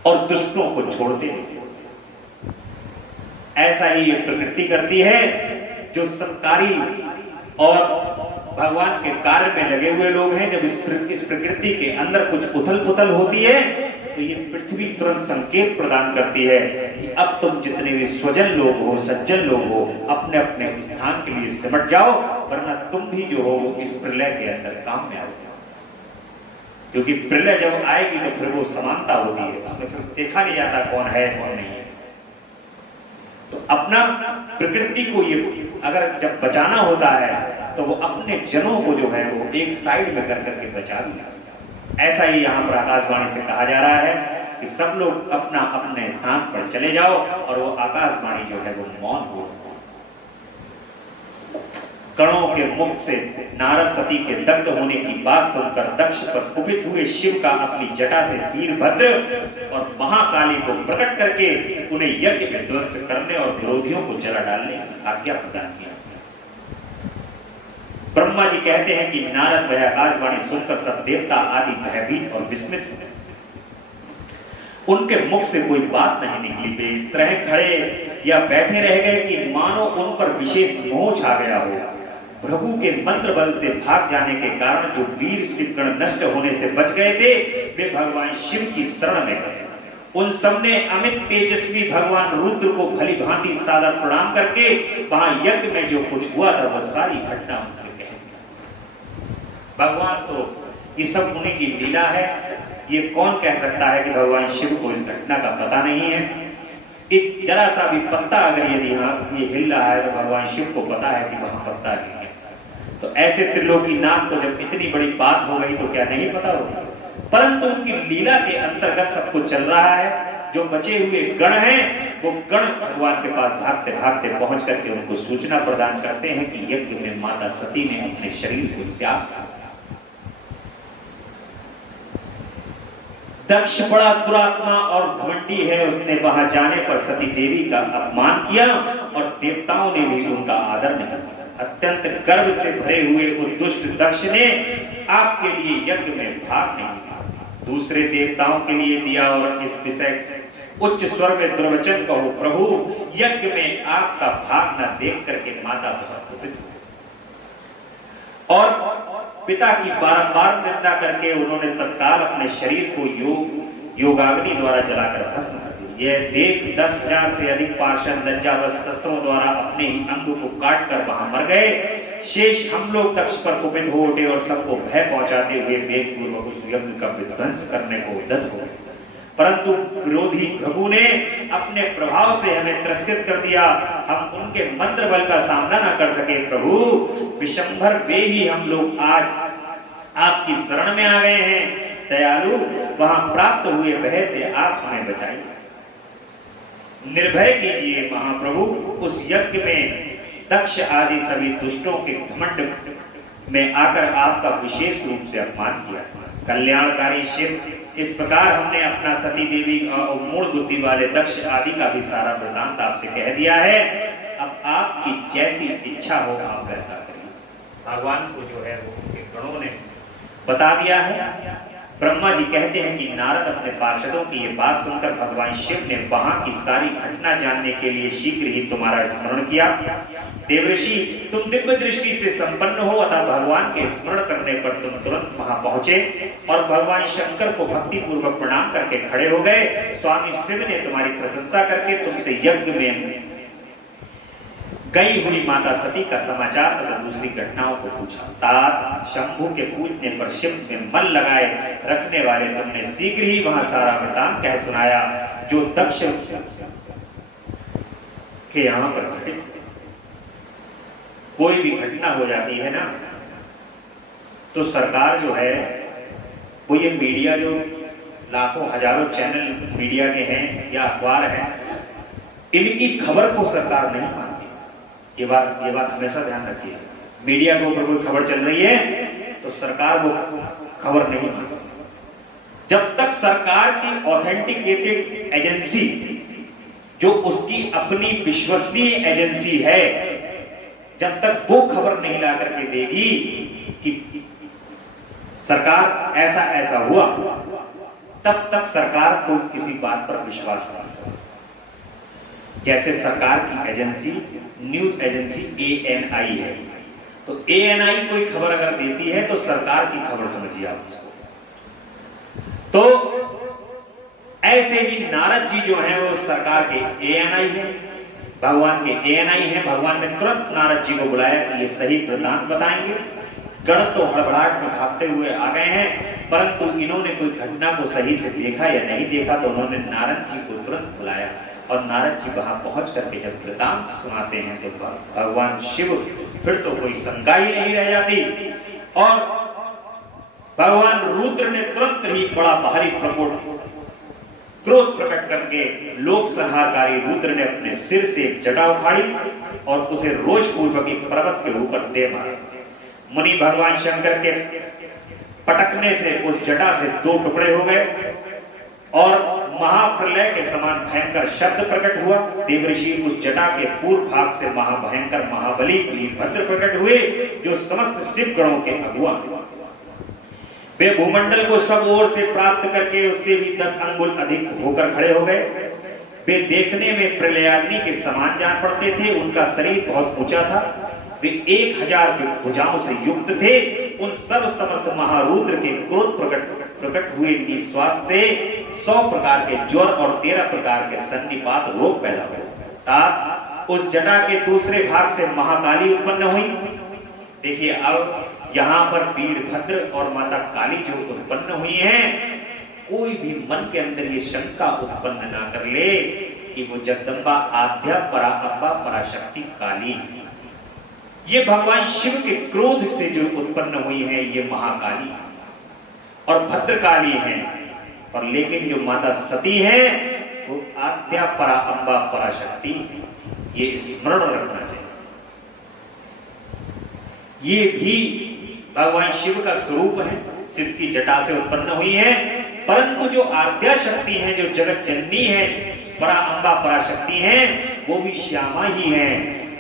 और दुष्टों को छोड़ते हैं। ऐसा ही ये प्रकृति करती है। जो संस्कारी और भगवान के कार्य में लगे हुए लोग हैं, जब इस प्रकृति के अंदर कुछ उथल पुथल होती है तो ये पृथ्वी तुरंत संकेत प्रदान करती है कि अब तुम जितने भी स्वजन लोग हो, सज्जन लोग हो, अपने अपने स्थान के लिए सिमट जाओ, वरना तुम भी जो हो इस प्रलय के अंदर काम में आओ। क्योंकि प्रलय जब आएगी तो फिर वो समानता होती है, उसमें फिर देखा नहीं जाता कौन है कौन नहीं है। तो अपना प्रकृति को ये अगर जब बचाना होता है तो वो अपने जनों को जो है वो एक साइड में कर करके बचा लिया। ऐसा ही यहाँ पर आकाशवाणी से कहा जा रहा है कि सब लोग अपना अपने स्थान पर चले जाओ, और वो आकाशवाणी जो है वो मौन हो। गणों के मुख से नारद सती के दग्ध होने की बात सुनकर दक्ष पर कुपित हुए शिव का अपनी जटा से वीरभद्र और महाकाली को प्रकट करके उन्हें यज्ञ में ध्वंस करने और विरोधियों को जला डालने की आज्ञा प्रदान की। ब्रह्मा जी कहते हैं कि नारद वह आकाशवाणी सुनकर सब देवता आदि भयभीत और विस्मित हुए। उनके मुख से कोई बात नहीं निकली। वे इस तरह खड़े या बैठे रह गए कि मानो उन पर विशेष मोह छा गया हो। प्रभु के मंत्र बल से भाग जाने के कारण जो वीर शिवगण नष्ट होने से बच गए थे, वे भगवान शिव की शरण में गए। उन सबने अमित तेजस्वी भगवान रुद्र को भली भांति सादर प्रणाम करके वहां यज्ञ में जो कुछ हुआ था वह सारी घटना उनसे कह दी। भगवान तो ये सब उन्हीं की लीला है। ये कौन कह सकता है कि भगवान शिव को इस घटना का पता नहीं है? एक जरा सा भी पत्ता अगर यदि यहाँ ये हिल रहा है तो भगवान शिव को पता है कि वहां पत्ता नहीं है। तो ऐसे त्रिलोकीनाथ को जब इतनी बड़ी बात हो गई तो क्या नहीं पता होगा? परंतु उनकी लीला के अंतर्गत सब कुछ चल रहा है। जो बचे हुए गण हैं वो गण भगवान के पास भागते भागते पहुंच करके उनको सूचना प्रदान करते हैं कि यज्ञ में माता सती ने अपने शरीर को त्याग किया। दक्ष बड़ा दुरात्मा और घमंडी है, उसने वहां जाने पर सती देवी का अपमान किया और देवताओं ने भी उनका आदर नहीं किया। अत्यंत गर्व से भरे हुए उस दुष्ट दक्ष ने आपके लिए यज्ञ में भाग नहीं लिया, दूसरे देवताओं के लिए दिया। और इस विषय उच्च स्वर में दुर्वचन कहो, प्रभु यज्ञ में आपका भाग न देख करके माता बहुत कुपित हुई और पिता की बारंबार निंदा करके उन्होंने तत्काल अपने शरीर को योगाग्नि द्वारा जलाकर भस्म कर दिया। यह देख 10,000 से अधिक पार्षद लज्जावश शस्त्रों द्वारा अपने ही अंग को काटकर वहां मर गए। शेष हम लोग दक्ष पर कुपित हो उठे और सबको भय पहुंचाते हुए वेगपूर्वक उस यज्ञ का विध्वंस करने को उद्यत हो गए। परंतु विरोधी भृगु ने अपने प्रभाव से हमें तिरस्कृत कर दिया। हम उनके मंत्र बल का सामना न कर सके। प्रभु विशंभर वे ही हम लोग आज आपकी शरण में आ गए हैं। दयालु वहां प्राप्त हुए भय से आप हमें बचाइए, निर्भय कीजिए महाप्रभु। उस यज्ञ में दक्ष आदि सभी दुष्टों के घमंड में आकर आपका विशेष रूप से अपमान किया। कल्याणकारी शिव, इस प्रकार हमने अपना सती देवी और मूल बुद्धि वाले दक्ष आदि का भी सारा वृतांत आपसे कह दिया है। अब आपकी जैसी इच्छा हो आप वैसा करिए। भगवान को जो है वो उनके गणों ने बता दिया है। ब्रह्मा जी कहते हैं कि नारद अपने पार्षदों की ये बात सुनकर भगवान शिव ने वहां की सारी घटना जानने के लिए शीघ्र ही तुम्हारा स्मरण किया। देवऋषि, तुम दिव्य दृष्टि से संपन्न हो, अतः भगवान के स्मरण करने पर तुम तुरंत वहां पहुंचे और भगवान शंकर को भक्ति पूर्वक प्रणाम करके खड़े हो गए। स्वामी शिव ने तुम्हारी प्रशंसा करके तुमसे यज्ञ में गई हुई माता सती का समाचार तथा दूसरी घटनाओं को पूछा। तात शंभु के पूजने पर शिव में मन लगाए रखने वाले तुमने शीघ्र ही वहां सारा वृतांत कह सुनाया जो दक्ष के यहाँ पर घटित। कोई भी घटना हो जाती है ना तो सरकार जो है वो ये मीडिया जो लाखों हजारों चैनल मीडिया के हैं या अखबार हैं, इनकी खबर को सरकार नहीं मानती। ये बात हमेशा ध्यान रखिए। मीडिया के ऊपर कोई खबर चल रही है तो सरकार वो खबर नहीं मानती। जब तक सरकार की ऑथेंटिकेटेड एजेंसी जो उसकी अपनी विश्वसनीय एजेंसी है, जब तक वो खबर नहीं ला करके देगी कि सरकार ऐसा ऐसा हुआ, तब तक सरकार को किसी बात पर विश्वास नहीं। जैसे सरकार की एजेंसी, न्यूज एजेंसी ANI है, तो ANI कोई खबर अगर देती है तो सरकार की खबर समझिए आप उसको। तो ऐसे ही नारद जी जो हैं वो सरकार के ANI है, भगवान के ANI है। भगवान ने तुरंत नारद जी को बुलाया कि ये सही वृतांत बताएंगे। गण तो हड़बड़ाहट में भागते हुए आ गए हैं, परंतु इन्होंने कोई घटना को सही से देखा या नहीं देखा, तो उन्होंने नारद जी को तुरंत बुलाया और नारद जी वहां पहुंच करके जब वृतांत सुनाते हैं तो भगवान शिव फिर तो कोई शंका ही नहीं रह जाती, और भगवान रुद्र ने तुरंत ही बड़ा भारी क्रोध प्रकट करके लोक संहारकारी रुद्र ने अपने सिर से एक जटा उखाड़ी और उसे रोष पूर्वक एक पर्वत के ऊपर दे मारा। मुनि भगवान शंकर के पटकने से उस जटा से 2 टुकड़े हो गए और महाप्रलय के समान भयंकर शब्द प्रकट हुआ। देवऋषि उस जटा के पूर्व भाग से महाभयंकर महाबली वीरभद्र प्रकट हुए, जो समस्त शिव गणों के अगुआ। वे भूमंडल को सब ओर से प्राप्त करके उससे भी 10 अंगुल अधिक होकर खड़े हो गए। वे देखने में प्रलयाग्नि के समान जान पड़ते थे। उनका शरीर बहुत ऊंचा था। वे 1000 भुजाओं से युक्त थे। उन सर्व समर्थ महारुद्र के क्रोध प्रकट हुए निश्वास से 100 प्रकार के ज्वर और 13 प्रकार के सन्निपात रोग पैदा हुए। उस जटा के दूसरे भाग से महाकाली उत्पन्न हुई। देखिए, अब यहाँ पर वीरभद्र और माता काली जो उत्पन्न हुई हैं, कोई भी मन के अंदर ये शंका उत्पन्न ना कर ले कि वो जगदम्बा आद्या परा अम्बा पराशक्ति काली है। ये भगवान शिव के क्रोध से जो उत्पन्न हुई है, ये महाकाली और भद्रकाली है। और लेकिन जो माता सती है वो आद्या परा अम्बा पराशक्ति, ये स्मरण रखना चाहिए। ये भी भगवान शिव का स्वरूप है, शिव की जटा से उत्पन्न हुई है। परंतु जो आद्या शक्ति है, जो जगत जननी है, परा अम्बा पराशक्ति है, वो भी श्यामा ही है,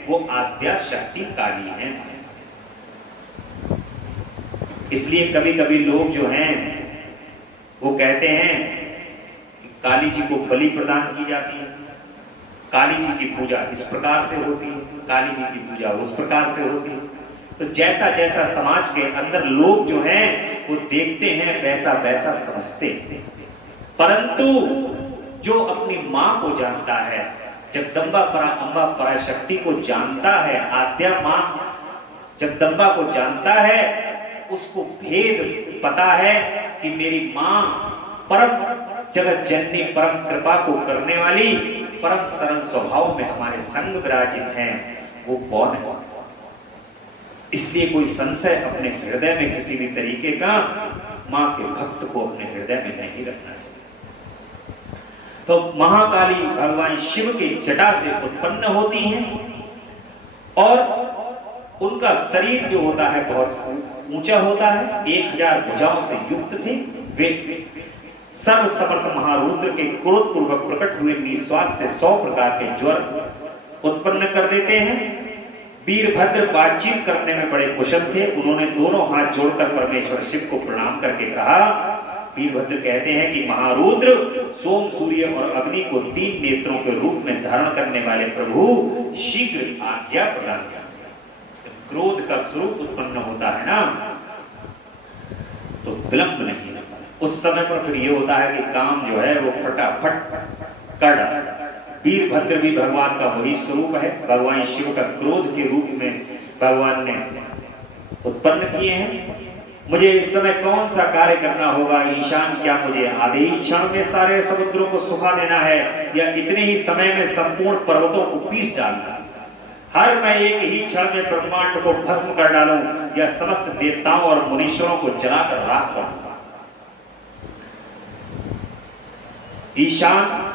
वो आद्या शक्ति काली है। इसलिए कभी कभी लोग जो हैं वो कहते हैं कि काली जी को बलि प्रदान की जाती है, काली जी की पूजा इस प्रकार से होती है, काली जी की पूजा उस प्रकार से होती है। तो जैसा जैसा समाज के अंदर लोग जो हैं वो देखते हैं, वैसा वैसा समझते हैं। परंतु जो अपनी मां को जानता है, जगदम्बा परा अम्बा पराशक्ति को जानता है, आद्या मां जगदम्बा को जानता है, उसको भेद पता है कि मेरी मां परम जगत जननी, परम कृपा को करने वाली, परम सरल स्वभाव में हमारे संग विराजित हैं, वो कौन है। इसलिए कोई संशय अपने हृदय में किसी भी तरीके का मां के भक्त को अपने हृदय में नहीं रखना चाहिए। तो महाकाली भगवान शिव के जटा से उत्पन्न होती हैं और उनका शरीर जो होता है बहुत ऊंचा होता है, 1000 भुजाओं से युक्त थे। वे सर्व समर्थ महारुद्र के क्रोध पूर्वक प्रकट हुए निश्वास से 100 प्रकार के ज्वर उत्पन्न कर देते हैं। वीरभद्र बातचीत करने में बड़े कुशल थे। उन्होंने दोनों हाथ जोड़कर परमेश्वर शिव को प्रणाम करके कहा। वीरभद्र कहते हैं कि महारुद्र, सोम, सूर्य और अग्नि को 3 नेत्रों के रूप में धारण करने वाले प्रभु, शीघ्र आज्ञा प्रदान करें। जब क्रोध का स्वरूप उत्पन्न होता है ना, तो विलंब नहीं होता। उस समय पर फिर ये होता है कि काम जो है वो फटाफट कर डालता। वीरभद्र भी भगवान का वही स्वरूप है। भगवान शिव का क्रोध के रूप में भगवान ने उत्पन्न किए हैं। मुझे इस समय कौन सा कार्य करना होगा ईशान? क्या मुझे आधे ही क्षण में सारे समुद्रों को सुखा देना है, या इतने ही समय में संपूर्ण पर्वतों को पीस डालना? हर मैं एक ही क्षण में ब्रह्मांड को भस्म कर डालूं, या समस्त देवताओं और मुनीश्वरों को जलाकर राख कर दूं? ईशान,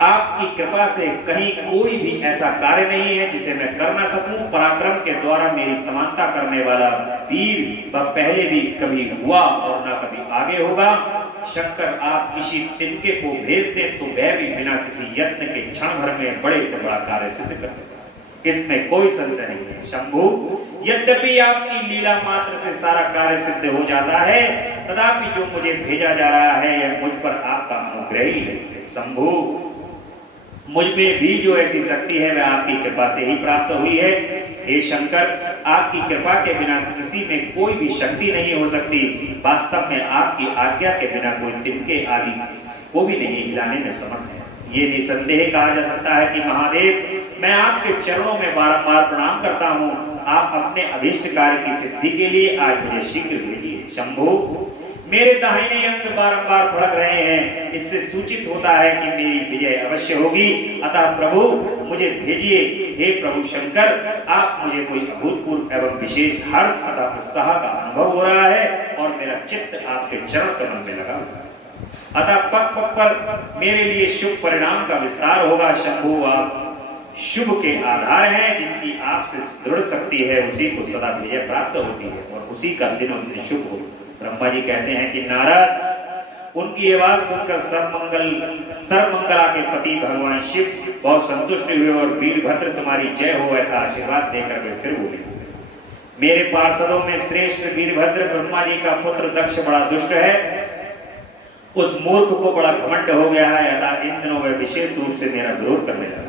आपकी कृपा से कहीं कोई भी ऐसा कार्य नहीं है जिसे मैं कर ना सकूं। पराक्रम के द्वारा मेरी समानता करने वाला वीर वह पहले भी कभी हुआ और ना कभी आगे होगा। शंकर आप किसी तिनके को भेज दें तो वह भी बिना किसी यत्न के क्षण भर में बड़े से बड़ा कार्य सिद्ध कर सकता है, इसमें कोई संशय नहीं है। शंभु, यद्यपि आपकी लीला मात्र से सारा कार्य सिद्ध हो जाता है, तथापि जो मुझे भेजा जा रहा है यह मुझ पर आपका अनुग्रह ही है। शंभु, मुझ में भी जो ऐसी शक्ति है वह आपकी कृपा से ही प्राप्त हुई है। हे शंकर, आपकी कृपा के बिना किसी में कोई भी शक्ति नहीं हो सकती। वास्तव में आपकी आज्ञा के बिना कोई तिनके आदि को भी नहीं हिलाने में समर्थ है। ये निसंदेह कहा जा सकता है कि महादेव, मैं आपके चरणों में बारंबार प्रणाम करता हूँ। आप अपने अभिष्ट कार्य की सिद्धि के लिए आज मुझे शीघ्र भेजिए। शंभु, मेरे दाहिने अंग बारंबार फड़क रहे हैं, इससे सूचित होता है कि मेरी विजय अवश्य होगी। अतः प्रभु मुझे भेजिए। हे प्रभु शंकर, आप मुझे कोई अभूतपूर्व एवं विशेष हर्ष तथा उत्साह का अनुभव हो रहा है और मेरा चित्त आपके चरण कमल में लगा हुआ है। अतः पग पग पर मेरे लिए शुभ परिणाम का विस्तार होगा। शंभु, आप शुभ के आधार हैं। जिनकी आपसे दृढ़ शक्ति है उसी को सदा विजय प्राप्त होती है और उसी का दिन और दिन शुभ हो। ब्रह्मा जी कहते हैं कि नारद, उनकी आवाज सुनकर सर्वमंगला के पति भगवान शिव बहुत संतुष्ट हुए और वीरभद्र तुम्हारी जय हो ऐसा आशीर्वाद देकर वे फिर बोले, मेरे पार्षदों में श्रेष्ठ वीरभद्र ब्रह्मा जी का पुत्र दक्ष बड़ा दुष्ट है। उस मूर्ख को बड़ा घमंड हो गया है। अतः इन दिनों वह विशेष रूप से मेरा विरोध करने लगा।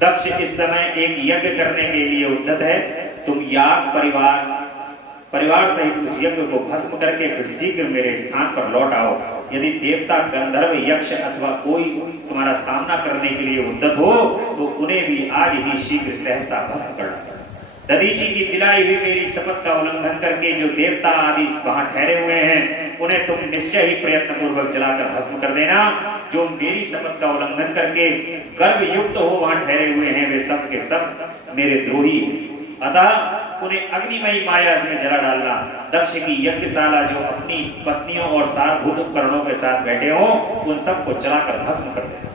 दक्ष इस समय एक यज्ञ करने के लिए उद्यत है। तुम याग परिवार सहित उस यज्ञ को भस्म करके फिर शीघ्र मेरे स्थान पर लौट आओ। यदि देवता, गंधर्व, यक्ष अथवा कोई तुम्हारा सामना करने के लिए उद्यत हो तो उन्हें भी आज ही शीघ्र सहसा भस्म कर डालो। दधीची की दिलाई हुई मेरी शपथ का उल्लंघन करके जो देवता आदि वहां ठहरे हुए हैं उन्हें तुम निश्चय ही प्रयत्न पूर्वक जलाकर भस्म कर देना। जो मेरी शपथ का उल्लंघन करके गर्भ युक्त हो वहां ठहरे हुए हैं वे सब के सब मेरे द्रोही। अतः उन्हें अग्निमयी माया में जला डालना। दक्ष की यज्ञशाला जो अपनी पत्नियों और सारभूत उपकरणों के साथ बैठे हो उन सबको जलाकर भस्म कर देना।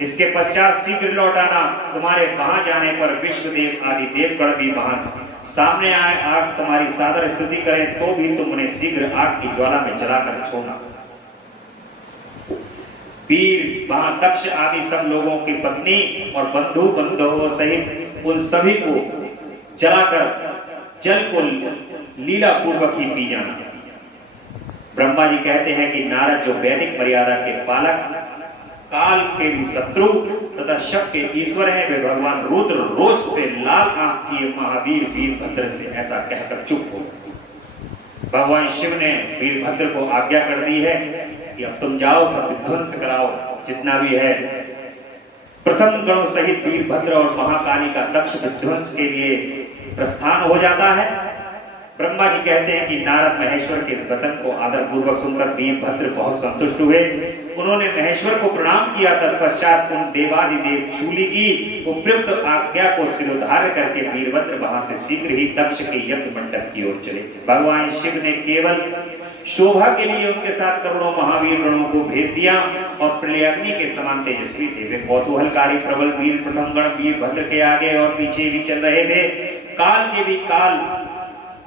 इसके पश्चात शीघ्र लौट आना। तुम्हारे वहां जाने पर विश्वदेव आदि देवगण भी वहां सामने आए, आग तुम्हारी सादर स्तुति करें तो भी तुम उन्हें शीघ्र आग की ज्वाला में जलाकर छोड़ना। वीर वहां दक्ष आदि सब लोगों की पत्नी और बंधु बंधुओं सहित उन सभी को जलाकर जल को लीला पूर्वक ही पी जाना। ब्रह्मा जी कहते हैं कि नारद जो वैदिक मर्यादा के पालक, काल के भी शत्रु तथा शक के ईश्वर हैं, वे भगवान रुद्र रोष से लाल आंख किए महावीर वीरभद्र से ऐसा कहकर चुप हो। भगवान शिव ने वीरभद्र को आज्ञा कर दी है कि अब तुम जाओ, सब विध्वंस कराओ जितना भी है। प्रथम गणों सहित वीरभद्र और महाकाली का दक्ष विध्वंस के लिए प्रस्थान हो जाता है। ब्रह्मा जी कहते हैं कि नारद महेश्वर के इस वचन को आदर पूर्वक सुनकर वीरभद्र बहुत संतुष्ट हुए। उन्होंने महेश्वर को प्रणाम किया। तत्पश्चात उन देवादिदेव शूली की उपयुक्त आज्ञा को सिरोधार्य करके वीरभद्र वहां से शीघ्र ही दक्ष के यज्ञ मंडप की ओर चले। भगवान शिव ने केवल शोभा के लिए उनके साथ करोड़ों महावीर गणों को भेज दिया और प्रलयाग्नि के समान तेजस्वी थे। वे कौतूहलकारी प्रबल वीर प्रथम गण वीरभद्र के आगे और पीछे भी चल रहे थे। काल के भी काल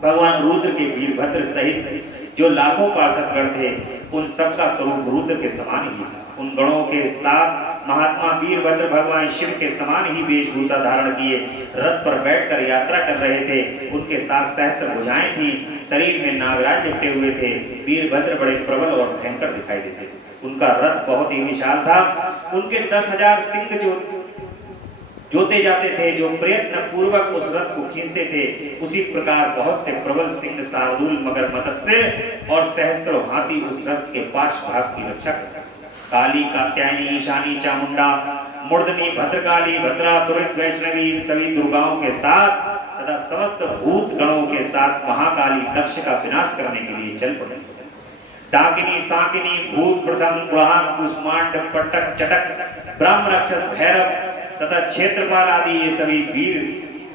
भगवान रुद्र के वीरभद्र सहित जो लाखों पार्षद गण थे उन सबका स्वरूप रुद्र के समान ही था। उन गणों के साथ महात्मा वीरभद्र भगवान शिव के समान ही वेशभूषा धारण किए रथ पर बैठकर यात्रा कर रहे थे। उनके साथ सहस्त्र भुजाएं थी, शरीर में नागराज लिपटे हुए थे। वीरभद्र बड़े प्रबल और भयंकर दिखाई देते थे। उनका रथ बहुत ही विशाल था। उनके 10,000 सिंह जो जोते जाते थे, जो प्रयत्न पूर्वक उस रथ को खींचते थे, उसी प्रकार बहुत से प्रबल सिंह, शार्दूल, मगर, मत्स्य और सहस्त्रों हाथी उस रथ के पार्श्व भाग की रक्षा करते। काली, कात्यायनी, ईशानी, चामुंडा, मूर्धनी, भद्रकाली, भद्रा, तुरित, वैष्णवी इन सभी दुर्गाओं के साथ तथा समस्त भूत गणों के साथ महाकाली दक्ष का विनाश करने के लिए चल पड़े। डाकिनी, साकिनी, भूत, प्रथम, गुणान, कुष्मांड, पटक, चटक, ब्रह्म राक्षस, भैरव तथा क्षेत्रपाल आदि ये सभी वीर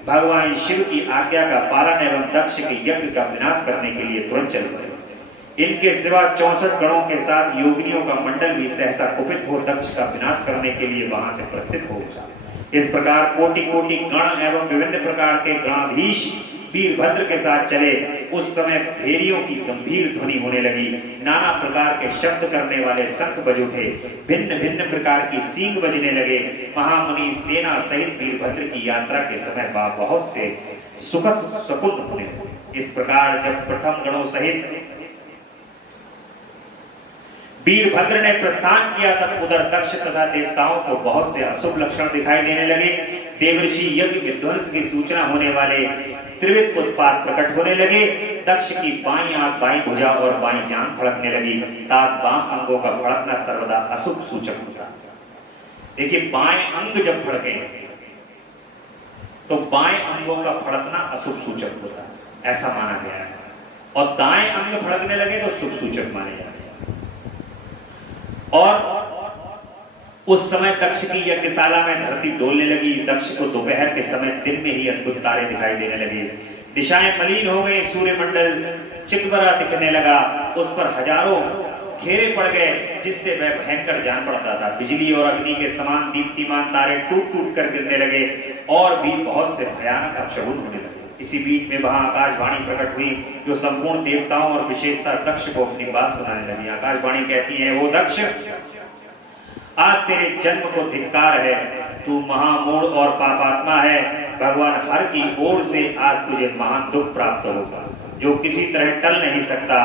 भगवान शिव की आज्ञा का पालन एवं दक्ष के यज्ञ का विनाश करने के लिए तुरंत चल पड़े। इनके सिवा 64 गणों के साथ योगिनियों का मंडल भी सहसा कुपित हो दक्ष का विनाश करने के लिए वहां से प्रस्थित हो। इस प्रकार कोटि कोटि गण एवं विभिन्न प्रकार के गणाधीश वीरभद्र के साथ चले, उस समय भेड़ियों की गंभीर ध्वनि होने लगी, नाना प्रकार के शब्द करने वाले शंख बज उठे, भिन्न भिन्न प्रकार की सींग बजने लगे। महामुनि सेना सहित वीरभद्र की यात्रा के समय बहुत से सुखद शकुन होने लगे। इस प्रकार जब प्रथम गणों सहित वीरभद्र ने प्रस्थान किया, तब उधर दक्ष तथा देवताओं को बहुत से अशुभ लक्षण दिखाई देने लगे। देवर्षि यज्ञ विध्वंस की सूचना होने वाले त्रिविध उत्पात प्रकट होने लगे। दक्ष की बाईं आंख, बाईं भुजा और बाईं जांघ फड़कने लगी, तात वाम अंगों का फड़कना सर्वदा अशुभ सूचक होता। देखिए, बाएं अंग जब फड़के तो बाएं अंगों का फड़कना अशुभ सूचक होता है, ऐसा माना गया है, और दाएं अंग फड़कने लगे तो शुभ सूचक माने जाते हैं। और उस समय दक्ष की यज्ञशाला में धरती डोलने लगी। दक्ष को दोपहर के समय दिन में ही अद्भुत तारे दिखाई देने लगे, दिशाएं मलिन हो गई, सूर्यमंडल चितवरा दिखने लगा, उस पर हजारों घेरे पड़ गए, जिससे वह भयंकर जान पड़ता था। बिजली और अग्नि के समान दीप्तिमान तारे टूट टूट कर गिरने लगे, और भी बहुत से भयानक अपशगुन होने लगे। इसी बीच में वहां आकाशवाणी प्रकट हुई, जो संपूर्ण देवताओं और विशेषता दक्ष को अपनी बात सुनाने लगी। आकाशवाणी कहती है, वो दक्ष, आज तेरे जन्म को धिक्कार है, तू महामूढ़ और पापात्मा है। भगवान हर की ओर से आज तुझे महान दुख प्राप्त होगा, जो किसी तरह टल नहीं सकता।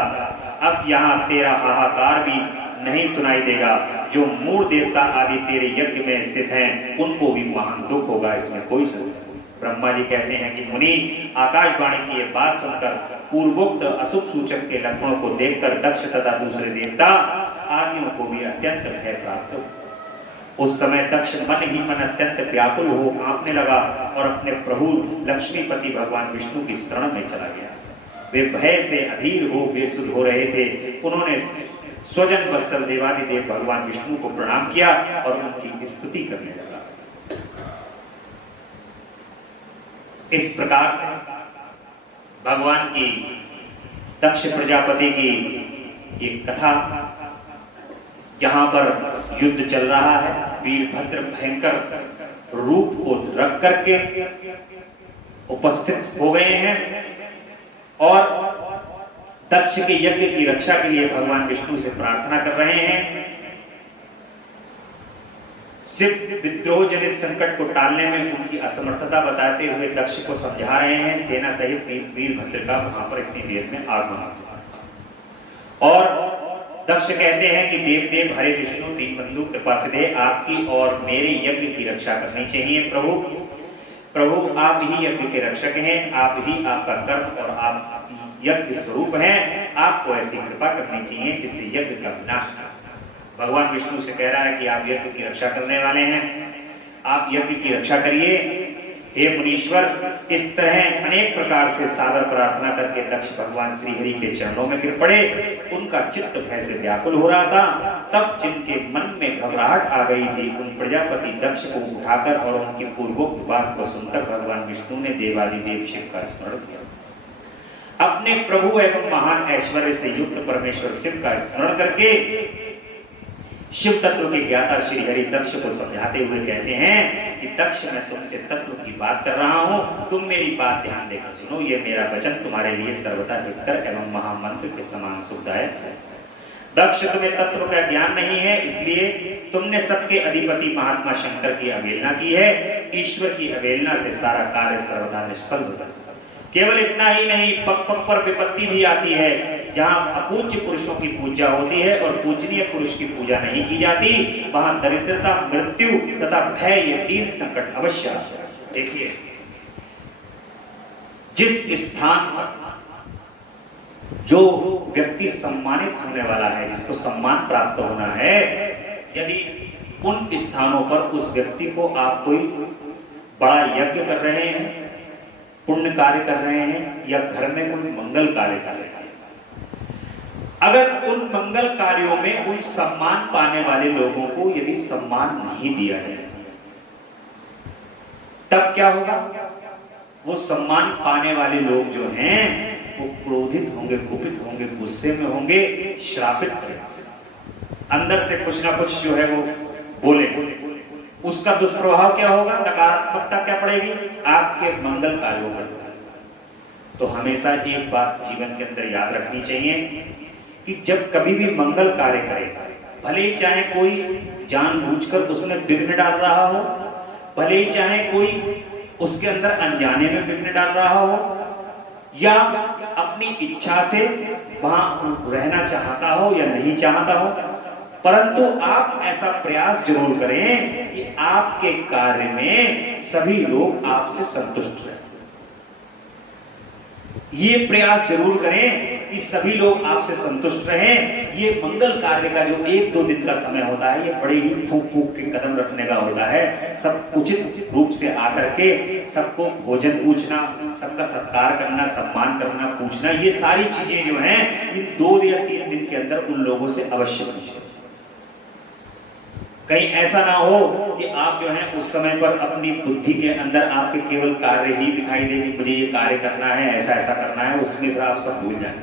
अब यहाँ तेरा हाहाकार भी नहीं सुनाई देगा। जो मूढ़ देवता आदि तेरे यज्ञ में स्थित हैं, उनको भी महान दुख होगा, इसमें कोई संशय नहीं। ब्रह्मा जी कहते हैं कि मुनि, आकाशवाणी की ये बात सुनकर पूर्वोक्त अशुभ सूचक के लक्षणों को देखकर दक्ष तथा दूसरे देवता आदियों को भी अत्यंत भय प्राप्त हुआ। उस समय दक्ष मन ही मन अत्यंत व्याकुल हो कांपने लगा और अपने प्रभु लक्ष्मीपति भगवान विष्णु की शरण में चला गया। वे भय से अधीर हो बेसुध हो रहे थे। उन्होंने स्वजन वत्सल देवादिदेव भगवान विष्णु को प्रणाम किया और उनकी स्तुति करने लगा। इस प्रकार से भगवान की दक्ष प्रजापति की ये कथा, यहाँ पर युद्ध चल रहा है, वीरभद्र भयंकर रूप को रख करके उपस्थित हो गए हैं और दक्ष के यज्ञ की रक्षा के लिए भगवान विष्णु से प्रार्थना कर रहे हैं। शिव विद्रोह जनित संकट को टालने में उनकी असमर्थता बताते हुए दक्ष को समझा रहे हैं। सेना सहित वीरभद्र का वहां पर इतनी देर में आगमन हुआ और दक्ष कहते हैं कि देव देव हरे विष्णु दीनबंधु कृपा सिद्धे, आपकी और मेरे यज्ञ की रक्षा करनी चाहिए। प्रभु आप ही यज्ञ के रक्षक हैं, आप ही आपका कर्म और आप यज्ञ स्वरूप हैं, आपको ऐसी कृपा करनी चाहिए जिससे यज्ञ का विनाश न हो। भगवान विष्णु से कह रहा है कि आप यज्ञ की रक्षा करने वाले हैं, आप यज्ञ की रक्षा करिए। हे मुनीश्वर, इस तरह अनेक प्रकार से सादर प्रार्थना करके दक्ष भगवान श्री हरि के चरणों में गिर पड़े। उनका चित्त भय से व्याकुल हो रहा था। तब जिनके मन में घबराहट आ गई थी, उन प्रजापति दक्ष को उठाकर और उनकी पूर्वोक्त बात को सुनकर भगवान विष्णु ने देवादिदेव शिव का स्मरण किया। अपने प्रभु एवं महान ऐश्वर्य से युक्त परमेश्वर शिव का स्मरण करके शिव तत्व के ज्ञाता श्री हरि दक्ष को समझाते हुए कहते हैं कि दक्ष, मैं तुमसे तत्व की बात कर रहा हूं, तुम मेरी बात ध्यान देकर सुनो। ये मेरा वचन तुम्हारे लिए सर्वथा हितकर एवं महामंत्र के समान सुखदायक है। दक्ष, तुम्हें तत्व का ज्ञान नहीं है, इसलिए तुमने सबके अधिपति महात्मा शंकर की अवहेलना की है। ईश्वर की अवहेलना से सारा कार्य सर्वथा निष्फल होता है। केवल इतना ही नहीं, पग पग पर विपत्ति भी आती है। जहां अपूज्य पुरुषों की पूजा होती है और पूजनीय पुरुष की पूजा नहीं की जाती, वहां दरिद्रता, मृत्यु तथा भय, ये तीन संकट अवश्य आते हैं। देखिए, जिस स्थान पर जो व्यक्ति सम्मानित होने वाला है, जिसको सम्मान प्राप्त होना है, यदि उन स्थानों पर उस व्यक्ति को आप कोई बड़ा यज्ञ कर रहे हैं, पुण्य कार्य कर रहे हैं, या घर में कोई मंगल कार्य कर रहे हैं, अगर उन मंगल कार्यों में उन सम्मान पाने वाले लोगों को यदि सम्मान नहीं दिया जाए, तब क्या होगा? वो सम्मान पाने वाले लोग जो हैं वो क्रोधित होंगे, कुपित होंगे, गुस्से में होंगे, श्रापित करेंगे, अंदर से कुछ ना कुछ जो है वो बोले। उसका दुष्प्रभाव क्या होगा? नकारात्मकता क्या पड़ेगी? आपके मंगल कार्यों पर। तो हमेशा एक बात जीवन के अंदर याद रखनी चाहिए कि जब कभी भी मंगल कार्य करें, भले ही चाहे कोई जानबूझकर उसमें विघ्न डाल रहा हो, भले ही चाहे कोई उसके अंदर अनजाने में विघ्न डाल रहा हो, या अपनी इच्छा से वहां रहना चाहता हो या नहीं चाहता हो, परंतु आप ऐसा प्रयास जरूर करें कि आपके कार्य में सभी लोग आपसे संतुष्ट रहें। ये प्रयास जरूर करें कि सभी लोग आपसे संतुष्ट रहें। ये मंगल कार्य का जो 1-2 दिन का समय होता है, ये बड़े ही फूक फूक के कदम रखने का होता है। सब उचित रूप से आकर के सबको भोजन पूछना, सबका सत्कार करना, सम्मान करना, पूछना, ये सारी चीजें जो हैं इन 2 या 3 दिन के अंदर उन लोगों से अवश्य पूछें। कहीं ऐसा ना हो कि आप जो है उस समय पर अपनी बुद्धि के अंदर आपके केवल कार्य ही दिखाई दे कि मुझे ये कार्य करना है, ऐसा ऐसा करना है, उसमें फिर आप सब भूल जाएं।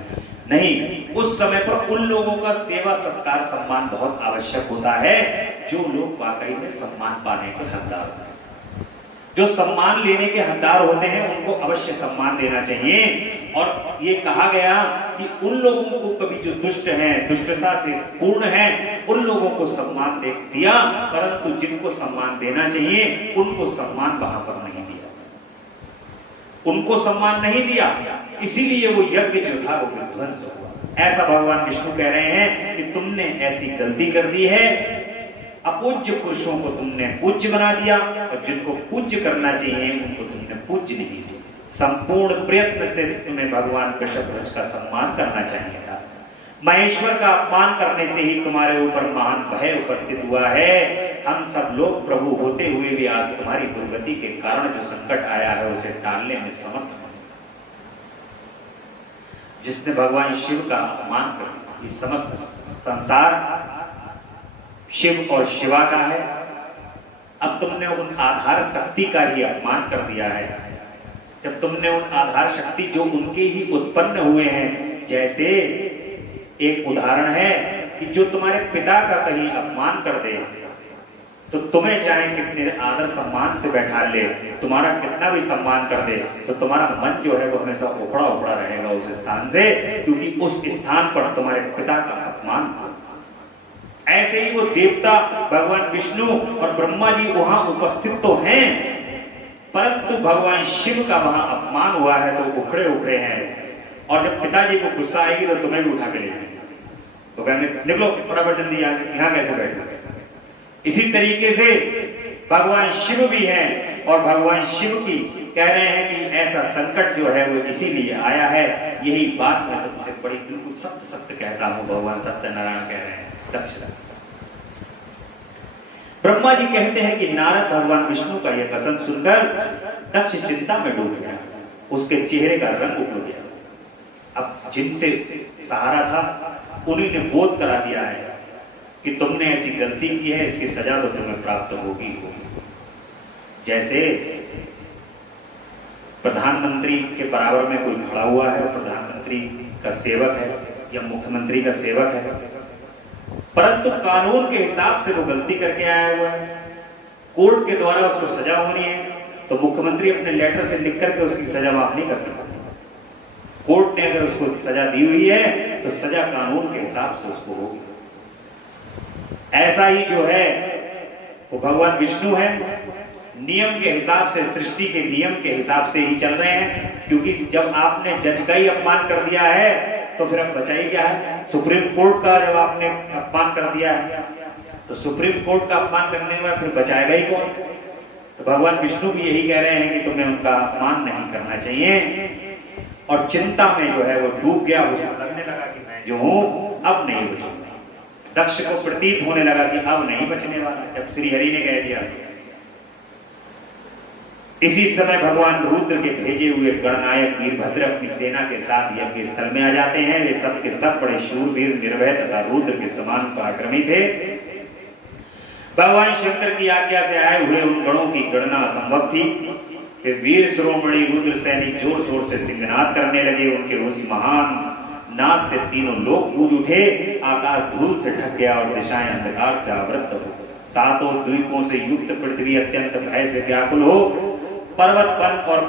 नहीं, उस समय पर उन लोगों का सेवा सत्कार सम्मान बहुत आवश्यक होता है जो लोग वाकई में सम्मान पाने के हकदार होते हैं। जो सम्मान लेने के हकदार होते हैं उनको अवश्य सम्मान देना चाहिए। और ये कहा गया कि उन लोगों को कभी जो दुष्ट हैं, दुष्टता से पूर्ण हैं, उन लोगों को सम्मान दिया, परंतु जिनको सम्मान देना चाहिए उनको सम्मान वहां पर नहीं दिया, उनको सम्मान नहीं दिया, इसीलिए वो यज्ञ जो था वो विध्वंस हुआ। ऐसा भगवान विष्णु कह रहे हैं कि तुमने ऐसी गलती कर दी है, अपूज्य पुरुषों को तुमने पूज्य बना दिया और जिनको पूज्य करना चाहिए उनको तुमने पूज्य नहीं दिया। संपूर्ण प्रयत्न से तुम्हें भगवान वृषभध्वज का सम्मान करना चाहिए था। महेश्वर का अपमान करने से ही तुम्हारे ऊपर महान भय उपस्थित हुआ है। हम सब लोग प्रभु होते हुए भी आज तुम्हारी दुर्गति के कारण जो संकट आया है उसे टालने में समर्थ हैं। जिसने भगवान शिव का अपमान कर दिया, इस समस्त संसार शिव और शिवा का है। अब तुमने उन आधार शक्ति का ही अपमान कर दिया है। जब तुमने उन आधार शक्ति जो उनके ही उत्पन्न हुए हैं, जैसे एक उदाहरण है कि जो तुम्हारे पिता का कहीं अपमान कर दे तो तुम्हें चाहे कितने आदर सम्मान से बैठा ले, तुम्हारा कितना भी सम्मान कर दे, तो तुम्हारा मन जो है वो हमेशा उखड़ा उखड़ा रहेगा उस स्थान से, क्योंकि उस स्थान पर तुम्हारे पिता का अपमान। ऐसे ही वो देवता भगवान विष्णु और ब्रह्मा जी वहां उपस्थित तो हैं, परंतु भगवान शिव का वहां अपमान हुआ है तो उखड़े उखड़े हैं। और जब पिताजी को गुस्सा आएगी तो तुम्हें भी उठा के ले जाएंगे, तो कहेंगे निकलो फटाफट जल्दी यहाँ कैसे बैठे। इसी तरीके से भगवान शिव भी हैं और भगवान शिव की कह रहे हैं कि ऐसा संकट जो है वो इसीलिए आया है। यही बात मैं तुमसे बड़ी बिल्कुल सत्य सत्य कहता हूं, भगवान सत्यनारायण कह रहे हैं। दक्ष ब्रह्मा जी कहते हैं कि नारद भगवान विष्णु का यह कथन सुनकर दक्ष चिंता में डूब गया, उसके चेहरे का रंग उड़ गया। अब जिनसे सहारा था उन्हीं ने बोध करा दिया है कि तुमने ऐसी गलती की है, इसकी सजा तो तुम्हें प्राप्त होगी। जैसे प्रधानमंत्री के बराबर में कोई खड़ा हुआ है, प्रधानमंत्री का सेवक है या मुख्यमंत्री का सेवक है, परंतु कानून के हिसाब से वो गलती करके आया हुआ है, कोर्ट के द्वारा उसको सजा होनी है, तो मुख्यमंत्री अपने लेटर से लिख करके उसकी सजा माफ नहीं कर सकता। कोर्ट ने अगर उसको सजा दी हुई है तो सजा कानून के हिसाब से उसको होगी। ऐसा ही जो है वो भगवान विष्णु है, नियम के हिसाब से, सृष्टि के नियम के हिसाब से ही चल रहे हैं। क्योंकि जब आपने जज का ही अपमान कर दिया है तो फिर अब बचा ही क्या है। सुप्रीम कोर्ट का जब आपने अपमान कर दिया है तो सुप्रीम कोर्ट का अपमान करने के बाद फिर बचाएगा ही कौन। तो भगवान विष्णु भी यही कह रहे हैं कि तुम्हें उनका अपमान नहीं करना चाहिए। और चिंता में जो है वो डूब गया, उसको लगने लगा कि मैं जो हूं अब नहीं बचूंगा। दक्ष को प्रतीत होने लगा कि अब नहीं बचने वाला, जब श्री हरि ने कह दिया। इसी समय भगवान रुद्र के भेजे हुए गणनायक वीरभद्र अपनी सेना के साथ यज्ञ स्थल में आ जाते हैं। वे सब के सब बड़े शूरवीर, निर्भय तथा रुद्र के समान पराक्रमी थे। भगवान शंकर की आज्ञा से आए हुए उन गणों की गणना असंभव थी। वे वीर शिरोमणि रुद्र सैनिक जोर शोर से सिंहनाद करने लगे। उनके उस महान नाद से तीनों लोग गूंज उठे, आकाश धूल से ढक गया और दिशाएं अंधकार से आवृत हो। सातों द्वीपों से युक्त पृथ्वी अत्यंत भय से व्याकुल हो, पर्वत वन और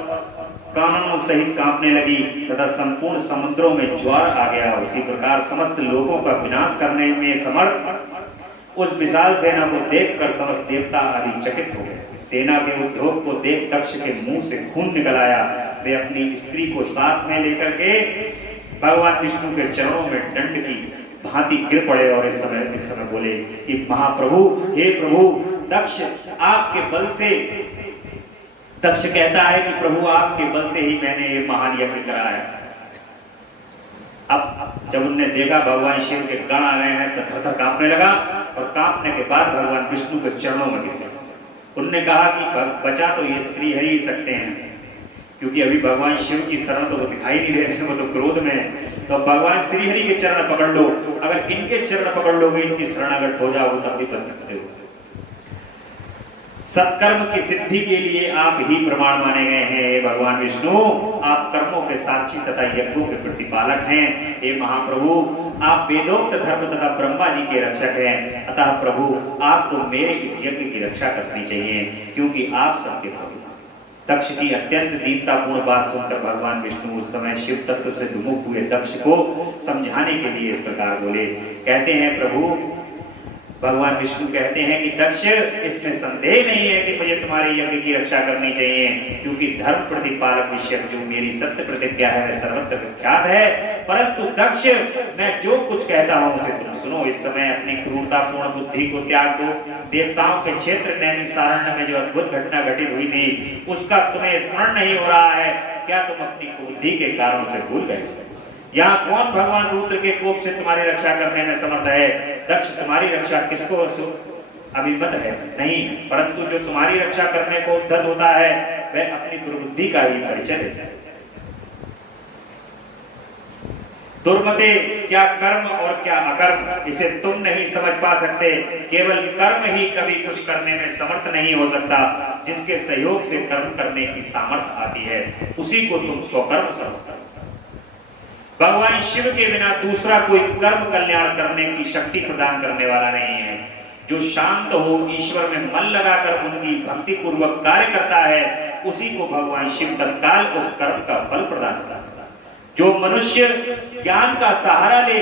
कानूनों सहित कांपने लगी तथा संपूर्ण समुद्रों में ज्वार आ गया। उसी प्रकार समस्त लोगों का विनाश करने में समर्थ उस विशाल सेना को देखकर समस्त देवता आदि चकित हो गए। सेना के उद्योग को देख दक्ष के मुंह से खून निकल आया। वे अपनी स्त्री को साथ में लेकर के भगवान विष्णु के चरणों में दंड की भांति गिर पड़े और इस समय बोले कि महाप्रभु, हे प्रभु दक्ष, आपके बल से, दक्ष कहता है कि प्रभु आपके बल से ही मैंने ये महान यज्ञ कराया। अब जब उनने देखा भगवान शिव के गण आ गए हैं तो थर-थर कांपने लगा और कांपने के बाद भगवान विष्णु के चरणों में गिर गए। उनने कहा कि बचा तो ये श्री हरि ही सकते हैं, क्योंकि अभी भगवान शिव की शरण तो वो दिखाई नहीं दे रहे हैं, वो तो क्रोध में है। तो भगवान श्री हरि के चरण पकड़ लो, अगर इनके चरण पकड़ लोगे, इनकी शरणागत हो जाओ तब भी बच सकते हो। सत्कर्म की सिद्धि के लिए आप ही प्रमाण माने गए हैं भगवान विष्णु। आप कर्मों के साक्षी तथा यज्ञों के प्रतिपालक हैं। हे महाप्रभु, आप वेदोक्त धर्म तथा ब्रह्मा जी के रक्षक हैं। अतः प्रभु, आपको मेरे इस यज्ञ की रक्षा करनी चाहिए, क्योंकि आप सबके प्रभु। दक्ष की अत्यंत दीनतापूर्ण बात सुनकर भगवान विष्णु उस समय शिव तत्व से विमुख हुए दक्ष को समझाने के लिए इस प्रकार बोले। कहते हैं प्रभु, भगवान विष्णु कहते हैं कि दक्ष, इसमें संदेह नहीं है कि मुझे तुम्हारे यज्ञ की रक्षा करनी चाहिए, क्योंकि धर्म प्रतिपालक विषय जो मेरी सत्य प्रतिज्ञा है वह सर्वत्र विख्यात है। परंतु दक्ष, मैं जो कुछ कहता हूं उसे तुम सुनो। इस समय अपनी क्रूरतापूर्ण बुद्धि को त्याग दो। देवताओं के क्षेत्र नैमिषारण्य में जो अद्भुत घटना घटित हुई थी उसका तुम्हें स्मरण नहीं हो रहा है क्या? तुम अपनी बुद्धि के कारण से भूल गए। यहाँ कौन भगवान रुद्र के कोप से तुम्हारी रक्षा करने में समर्थ है? दक्ष, तुम्हारी रक्षा किसको अभिमत है? नहीं, परंतु जो तुम्हारी रक्षा करने को उद्धत होता है वह अपनी दुर्बुद्धि का ही परिचय देता है। दुर्मते, क्या कर्म और क्या अकर्म, इसे तुम नहीं समझ पा सकते। केवल कर्म ही कभी कुछ करने में समर्थ नहीं हो सकता। जिसके सहयोग से कर्म करने की सामर्थ्य आती है उसी को तुम स्वकर्म समझते हो। भगवान शिव के बिना दूसरा कोई कर्म कल्याण करने की शक्ति प्रदान करने वाला नहीं है। जो शांत हो, ईश्वर में मन लगाकर उनकी भक्ति पूर्वक कार्य करता है, उसी को भगवान शिव तत्काल उस कर्म का फल प्रदान करता है। जो मनुष्य ज्ञान का सहारा ले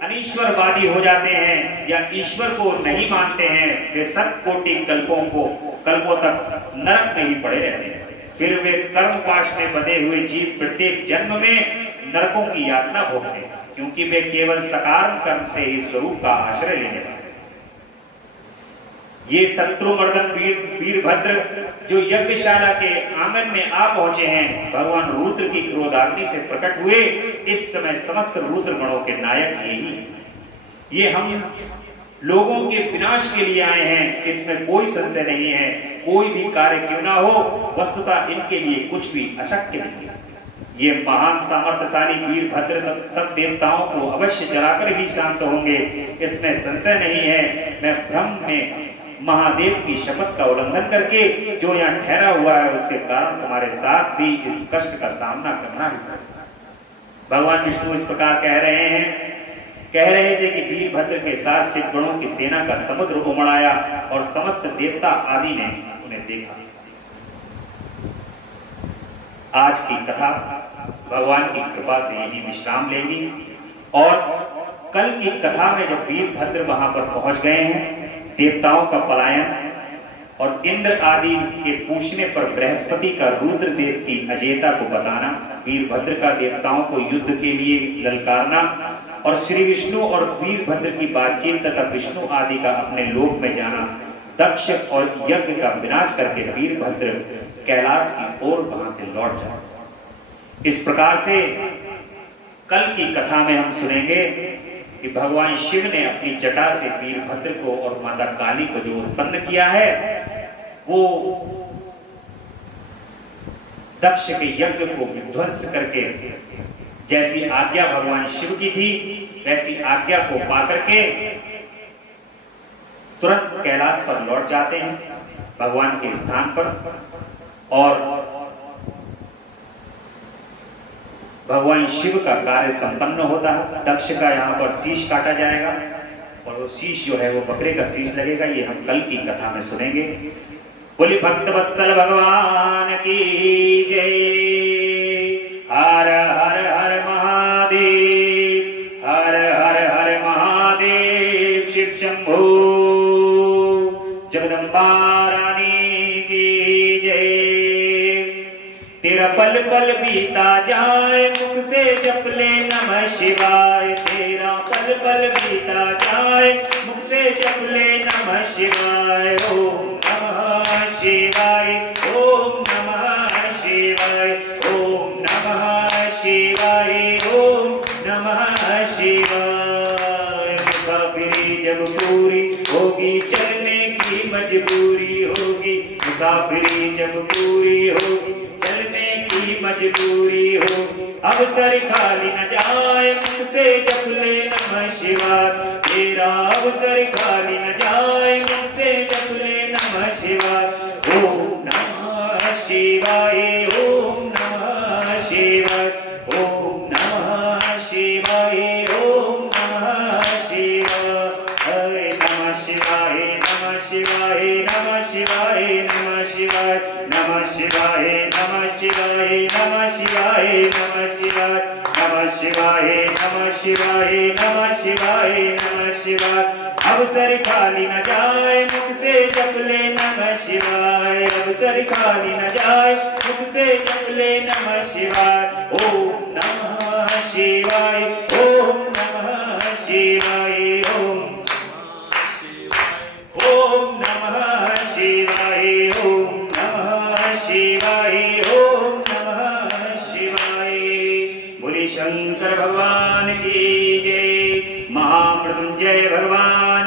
अनीश्वरवादी हो जाते हैं या ईश्वर को नहीं मानते हैं, वे 7 कोटि कल्पों तक नरक में ही पड़े रहते हैं। फिर वे कर्म पाश में बंधे हुए जीव प्रत्येक जन्म में नरकों की यातना भोगते हैं, क्योंकि वे केवल सकाम कर्म से ही स्वरूप का आश्रय लेने वाले। ये शत्रुमर्दन वीरभद्र जो यज्ञशाला के आंगन में आ पहुंचे हैं, भगवान रुद्र की क्रोधाग्नि से प्रकट हुए। इस समय समस्त रुद्र गणों के नायक यही। ये हम लोगों के विनाश के लिए आए हैं, इसमें कोई संशय नहीं है। कोई भी कार्य क्यों ना हो, वस्तुतः इनके लिए कुछ भी अशक्य नहीं है। ये महान सामर्थ्यशाली वीरभद्र सब देवताओं को अवश्य जलाकर ही शांत होंगे, इसमें संशय नहीं है। मैं ब्रह्म में महादेव की शपथ का उल्लंघन करके जो यहाँ ठहरा हुआ है, उसके कारण तुम्हारे साथ भी इस कष्ट का सामना करना ही पड़ेगा। भगवान विष्णु इस प्रकार कह रहे थे कि वीरभद्र के साथ शिव गणों की सेना का समुद्र उमड़ आया और समस्त देवता आदि ने उन्हें देखा। आज की कथा भगवान की कृपा से यही विश्राम लेगी और कल की कथा में जब वीरभद्र वहां पर पहुंच गए हैं, देवताओं का पलायन और इंद्र आदि के पूछने पर बृहस्पति का रुद्रदेव की अजेयता को बताना, वीरभद्र का देवताओं को युद्ध के लिए ललकारना और श्री विष्णु और वीरभद्र की बातचीत तथा विष्णु आदि का अपने लोक में जाना, दक्ष और यज्ञ का विनाश करके वीरभद्र कैलाश की ओर वहां से लौट जाए। इस प्रकार से कल की कथा में हम सुनेंगे कि भगवान शिव ने अपनी जटा से वीरभद्र को और माता काली को जो उत्पन्न किया है, वो दक्ष के यज्ञ को विध्वंस करके जैसी आज्ञा भगवान शिव की थी वैसी आज्ञा को पाकर के तुरंत कैलाश पर लौट जाते हैं भगवान के स्थान पर और भगवान शिव का कार्य संपन्न होता है। दक्ष का यहाँ पर शीश काटा जाएगा और वो शीश जो है वो बकरे का शीश लगेगा। ये हम कल की कथा में सुनेंगे। बोली भक्त वत्सल भगवान की जय। पल बीता जाए मुख से जप ले नमः शिवाय। तेरा पल पल बीता जाए मुख से जप ले नमः शिवाय। ओम नमः शिवाय, ओम नमः शिवाय, ओम नमः शिवाय, ओम नमः शिवाय। मुसाफिरी जब पूरी होगी चलने की मजबूरी होगी, मुसाफिरी जब पूरी होगी चलने की मजबूरी होगी। अवसर खाली न जाए मुख से जप ले नमः शिवाय। तेरा अवसर खाली न जाए मुख से जप ले नमः शिवाय। ओम नमः शिवाय, ओम नमः शिवाय, ओम नमः शिवाय, ओम नमः शिवाय। नमः शिवाय, नमः शिवाय, नमः शिवाय, नमः शिवाय, नमः शिवाय, नमः शिवाय, नमः शिवाय, नमः शिवाय, नमः शिवाय, नमः शिवाय, नमः शिवाय, नमः शिवाय। अवसर खाली न जाए मुख से जप ले नमः शिवाय। अवसर खाली न जाए मुख से जप ले नमः शिवाय। ओम नमः शिवाय, ओम नमः शिवाय, ओम नमः शिवाय, ओम नमः शिवाय, ओम नमः शिवाय। बोले शंकर भगवान की जय, महामृत्युंजय भगवान